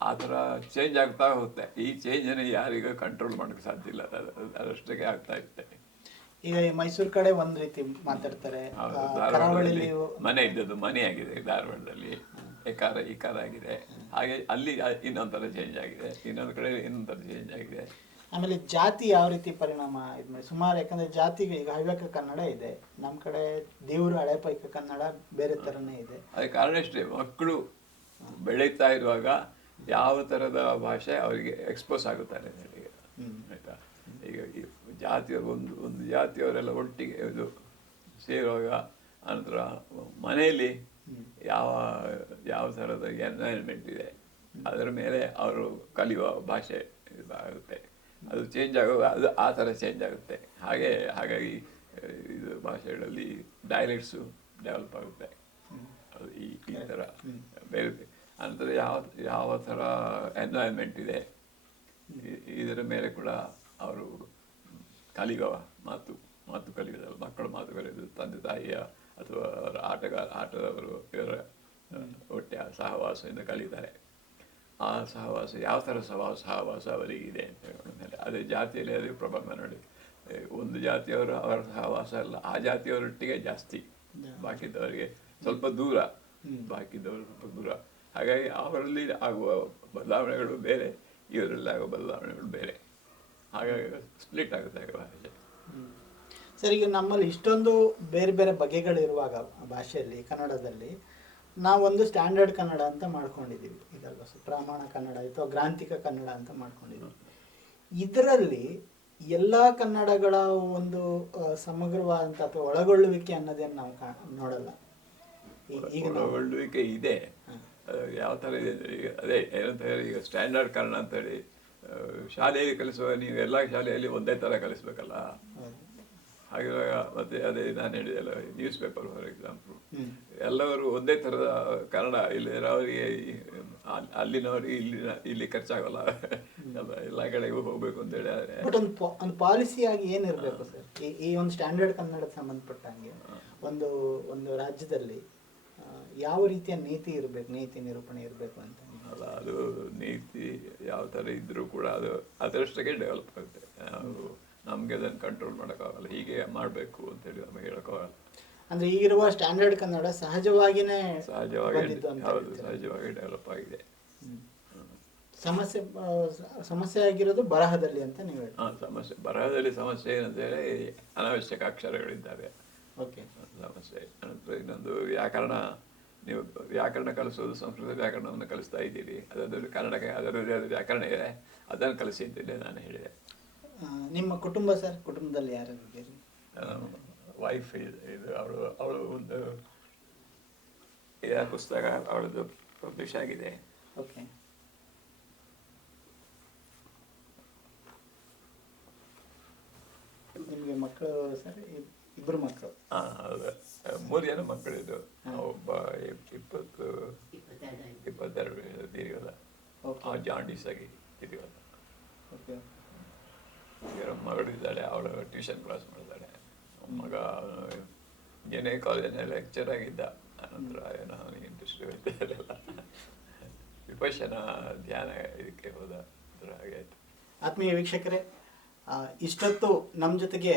ಆ ಥರ ಚೇಂಜ್ ಆಗ್ತಾ ಹೋಗುತ್ತೆ. ಈ ಚೇಂಜನ್ನು ಯಾರಿಗೂ ಕಂಟ್ರೋಲ್ ಮಾಡೋಕ್ಕೆ ಸಾಧ್ಯ ಇಲ್ಲ, ಅದರಷ್ಟಕ್ಕೆ ಆಗ್ತಾ ಇರುತ್ತೆ. ಈಗ ಮೈಸೂರು ಕಡೆ ಒಂದು ರೀತಿ ಮಾತಾಡ್ತಾರೆ, ಮನೆ ಇದ್ದದ್ದು ಮನೆ ಆಗಿದೆ, ಧಾರವಾಡದಲ್ಲಿ ಎಕಾರ ಇಕಾರ ಆಗಿದೆ. ಹಾಗೆ ಅಲ್ಲಿ ಇನ್ನೊಂದು ಥರ ಚೇಂಜ್ ಆಗಿದೆ, ಇನ್ನೊಂದು ಕಡೆ ಇನ್ನೊಂದು ಥರ ಚೇಂಜ್ ಆಗಿದೆ. ಆಮೇಲೆ ಜಾತಿ ಯಾವ ರೀತಿ ಪರಿಣಾಮ ಇದು ಮಾಡಿ ಸುಮಾರು, ಯಾಕಂದರೆ ಜಾತಿಗೆ ಈಗ ಹವ್ಯಕ ಕನ್ನಡ ಇದೆ, ನಮ್ಮ ಕಡೆ ದೇವರು ಹಳೆ ಪೈಕ ಕನ್ನಡ ಬೇರೆ ಥರನೇ ಇದೆ. ಅದಕ್ಕೆ ಕಾರಣ ಇಷ್ಟೇ, ಮಕ್ಕಳು ಬೆಳೀತಾ ಇರುವಾಗ ಯಾವ ಥರದ ಭಾಷೆ ಅವರಿಗೆ ಎಕ್ಸ್ಪೋಸ್ ಆಗುತ್ತಾರೆ ಆಯಿತಾ. ಈಗ ಈ ಜಾತಿಯವರು ಒಂದು ಜಾತಿಯವರೆಲ್ಲ ಒಟ್ಟಿಗೆ ಇದು ಸೇರುವಾಗ ಅನಂತರ ಮನೆಯಲ್ಲಿ ಯಾವ ಥರದ ಎನ್ವೈರನ್ಮೆಂಟ್ ಇದೆ ಅದರ ಮೇಲೆ ಅವರು ಕಲಿಯುವ ಭಾಷೆ ಆಗುತ್ತೆ. ಅದು ಚೇಂಜ್ ಆಗುವಾಗ ಅದು ಆ ಥರ ಚೇಂಜ್ ಆಗುತ್ತೆ. ಹಾಗಾಗಿ ಇದು ಭಾಷೆಗಳಲ್ಲಿ ಡೈಲೆಕ್ಟ್ಸು ಡೆವಲಪ್ ಆಗುತ್ತೆ. ಅದು ಈ ಥರ ಬೇರೆ ಅನಂತರ ಯಾವ ಯಾವ ಥರ ಎನ್ವೈರ್ಮೆಂಟ್ ಇದೆ ಇದರ ಮೇಲೆ ಕೂಡ ಅವರು ಕಲಿಯುವ ಮಾತು ಕಲಿಯೋದಲ್ಲ, ಮಕ್ಕಳು ಮಾತು ಕಲಿಯೋದು, ತಂದೆ ತಾಯಿಯ ಅಥವಾ ಅವರ ಆಟದವರು ಇವರ ಒಟ್ಟಿನ ಸಹವಾಸದಿಂದ ಕಲಿತಾರೆ. ಆ ಸಹವಾಸ ಯಾವ ಥರ ಸಹವಾಸ ಅವರಿಗಿದೆ ಅಂತ ಹೇಳೋಣ ಮೇಲೆ ಅದೇ ಜಾತಿಯಲ್ಲಿ ಅದೇ ಪ್ರಭಾವ ನೋಡಿ. ಒಂದು ಜಾತಿಯವರು ಅವರ ಸಹವಾಸ ಅಲ್ಲ, ಆ ಜಾತಿಯವರೊಟ್ಟಿಗೆ ಜಾಸ್ತಿ, ಬಾಕಿದ್ದವರಿಗೆ ಸ್ವಲ್ಪ ದೂರ, ಬಾಕಿದ್ದವರು ಸ್ವಲ್ಪ ದೂರ. ಹಾಗಾಗಿ ಅವರಲ್ಲಿ ಆಗುವ ಬದಲಾವಣೆಗಳು ಬೇರೆ, ಇವರಲ್ಲಿ ಆಗುವ ಬದಲಾವಣೆಗಳು ಬೇರೆ. ಹಾಗಾಗಿ ಸ್ಪ್ಲಿಟ್ ಆಗುತ್ತೆ ಭಾಷೆ. ಸರ್, ಈಗ ನಮ್ಮಲ್ಲಿ ಇಷ್ಟೊಂದು ಬೇರೆ ಬೇರೆ ಬಗೆಗಳಿರುವಾಗ ಭಾಷೆಯಲ್ಲಿ, ಕನ್ನಡದಲ್ಲಿ ನಾವೊಂದು ಸ್ಟ್ಯಾಂಡರ್ಡ್ ಕನ್ನಡ ಅಂತ ಮಾಡ್ಕೊಂಡಿದ್ದೀವಿ, ಇದಲ್ವ ಸರ್? ಪ್ರಾಮಾಣ ಕನ್ನಡ ಅಥವಾ ಗ್ರಾಂಥಿಕ ಕನ್ನಡ ಅಂತ ಮಾಡ್ಕೊಂಡಿದ್ದೀವಿ. ಇದರಲ್ಲಿ ಎಲ್ಲ ಕನ್ನಡಗಳ ಒಂದು ಸಮಗ್ರವಾದಂಥ ಅಥವಾ ಒಳಗೊಳ್ಳುವಿಕೆ ಅನ್ನೋದೇನು ನಾವು ನೋಡಲ್ಲ. ಈಗ ಒಳಗೊಳ್ಳುವಿಕೆ ಇದೆ, ಯಾವ ಥರ ಇದೆ ಈಗ ಅದೇ ಏನಂತ ಹೇಳಿ, ಈಗ ಸ್ಟ್ಯಾಂಡರ್ಡ್ ಕನ್ನಡ ಅಂತೇಳಿ ಶಾಲೆಯಲ್ಲಿ ಕಲಿಸುವ, ನೀವು ಎಲ್ಲ ಶಾಲೆಯಲ್ಲಿ ಒಂದೇ ಥರ ಕಲಿಸ್ಬೇಕಲ್ಲ. ಹಾಗಿರುವಾಗ ಮತ್ತೆ ಅದೇ ನಾನು ಹೇಳಿದೆಲ್ಲ, ನ್ಯೂಸ್ ಪೇಪರ್ ಫಾರ್ ಎಕ್ಸಾಂಪಲ್, ಎಲ್ಲವರು ಒಂದೇ ಥರದ ಕನ್ನಡ ಇಲ್ಲಿ ಅವರಿಗೆ ಅಲ್ಲಿನವರಿಗೆ ಇಲ್ಲಿ ಖರ್ಚಾಗಲ್ಲ, ಎಲ್ಲ ಕಡೆಗೂ ಹೋಗ್ಬೇಕು ಅಂತ ಹೇಳಿ. ಬಟ್ ಒಂದು ಪಾಲಿಸಿಯಾಗಿ ಏನಿರಬೇಕು ಸರ್ ಈ ಒಂದು ಸ್ಟ್ಯಾಂಡರ್ಡ್ ಕನ್ನಡಕ್ಕೆ ಸಂಬಂಧಪಟ್ಟಂಗೆ ಒಂದು ರಾಜ್ಯದಲ್ಲಿ ಯಾವ ರೀತಿಯ ನೀತಿ ಇರಬೇಕು, ನೀತಿ ನಿರೂಪಣೆ ಇರಬೇಕು ಅಂತ? ಅಲ್ಲ, ಅದು ನೀತಿ ಯಾವ ಥರ ಇದ್ರೂ ಕೂಡ ಅದು ಅದರಷ್ಟಕ್ಕೆ ಡೆವಲಪ್ ಆಗುತ್ತೆ. ನಾವು ನಮಗೆ ಅದನ್ನು ಕಂಟ್ರೋಲ್ ಮಾಡೋಕ್ಕಾಗಲ್ಲ, ಹೀಗೆ ಮಾಡಬೇಕು ಅಂತೇಳಿ ನಮಗೆ ಹೇಳೋಕ್ಕಾಗಲ್ಲ. ಅಂದರೆ ಈಗಿರುವ ಸ್ಟ್ಯಾಂಡರ್ಡ್ ಕನ್ನಡ ಸಹಜವಾಗಿ ಡೆವಲಪ್ ಆಗಿದೆ. ಸಮಸ್ಯೆ ಆಗಿರೋದು ಬರಹದಲ್ಲಿ ಅಂತ ನೀವು ಹೇಳಿ? ಬರಹದಲ್ಲಿ ಸಮಸ್ಯೆ ಏನಂತ ಹೇಳಿ, ಅನಾವಶ್ಯಕ ಅಕ್ಷರಗಳಿದ್ದಾವೆ. ಓಕೆ, ಸಮಸ್ಯೆ. ಅನಂತರ ಇನ್ನೊಂದು ವ್ಯಾಕರಣ, ನೀವು ವ್ಯಾಕರಣ ಕಲಿಸೋದು, ಸಂಸ್ಕೃತ ವ್ಯಾಕರಣವನ್ನು ಕಲಿಸ್ತಾ ಇದ್ದೀರಿ, ಅದರಲ್ಲಿ ಕನ್ನಡಕ್ಕೆ ಅದರಲ್ಲಿ ಅದು ವ್ಯಾಕರಣ ಇದೆ, ಅದನ್ನು ಕಲಿಸಿ ಅಂತಿದ್ದೆ ನಾನು ಹೇಳಿದೆ. ನಿಮ್ಮ ಕುಟುಂಬ ಸರ್, ಕುಟುಂಬದಲ್ಲಿ ಯಾರು ಇದ್ದೀರಿ? ವೈಫ್ ಇದು ಅವಳು ಒಂದು ಪುಸ್ತಕ ಅವಳದು ಪಬ್ಲಿಷ್ ಆಗಿದೆ. ಓಕೆ. ನಿಮಗೆ ಮಕ್ಕಳು ಸರ್? ಇಬ್ಬರು ಮಕ್ಕಳು? ಹೌದು, 3 ಜನ ಮಕ್ಕಳಿದ್ದು. ಒಬ್ಬ 22 ತೀರಿವಲ್ಲ, ಜಾಂಡೀಸ್ ಆಗಿ ತೀರಿವಲ್ಲ. ಓಕೆ. ಮಗಳು ಇದ್ದಾಳೆ, ಅವಳು ಟ್ಯೂಷನ್ ಕ್ಲಾಸ್ ಮಾಡ್ತಾಳೆ. ಮಗ ಏನೇ ಕಾಲೇಜಿನ ಲೆಕ್ಚರ್ ಆಗಿದ್ದ, ಅನಂತರ ಏನೋ ಅವನಿಗೆ ಇಂಟ್ರೆಸ್ಟ್ ಇರ್ತದಲ್ಲ, ವಿಪಶ್ಯನ ಧ್ಯಾನ ಇದಕ್ಕೆ ಹೋದ, ಹಾಗೆ ಆಯಿತು. ಆತ್ಮೀಯ ವೀಕ್ಷಕರೇ, ಇಷ್ಟೊತ್ತು ನಮ್ಮ ಜೊತೆಗೆ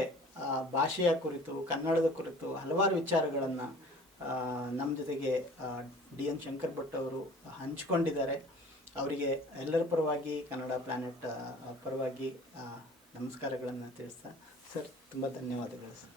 ಭಾಷೆಯ ಕುರಿತು, ಕನ್ನಡದ ಕುರಿತು ಹಲವಾರು ವಿಚಾರಗಳನ್ನು ನಮ್ಮ ಜೊತೆಗೆ DN ಶಂಕರ್ ಭಟ್ ಅವರು ಹಂಚಿಕೊಂಡಿದ್ದಾರೆ. ಅವರಿಗೆ ಎಲ್ಲರ ಪರವಾಗಿ, ಕನ್ನಡ ಪ್ಲಾನೆಟ್ ಪರವಾಗಿ ನಮಸ್ಕಾರಗಳನ್ನು ತಿಳಿಸ್ತಾ, ಸರ್ ತುಂಬ ಧನ್ಯವಾದಗಳು ಸರ್.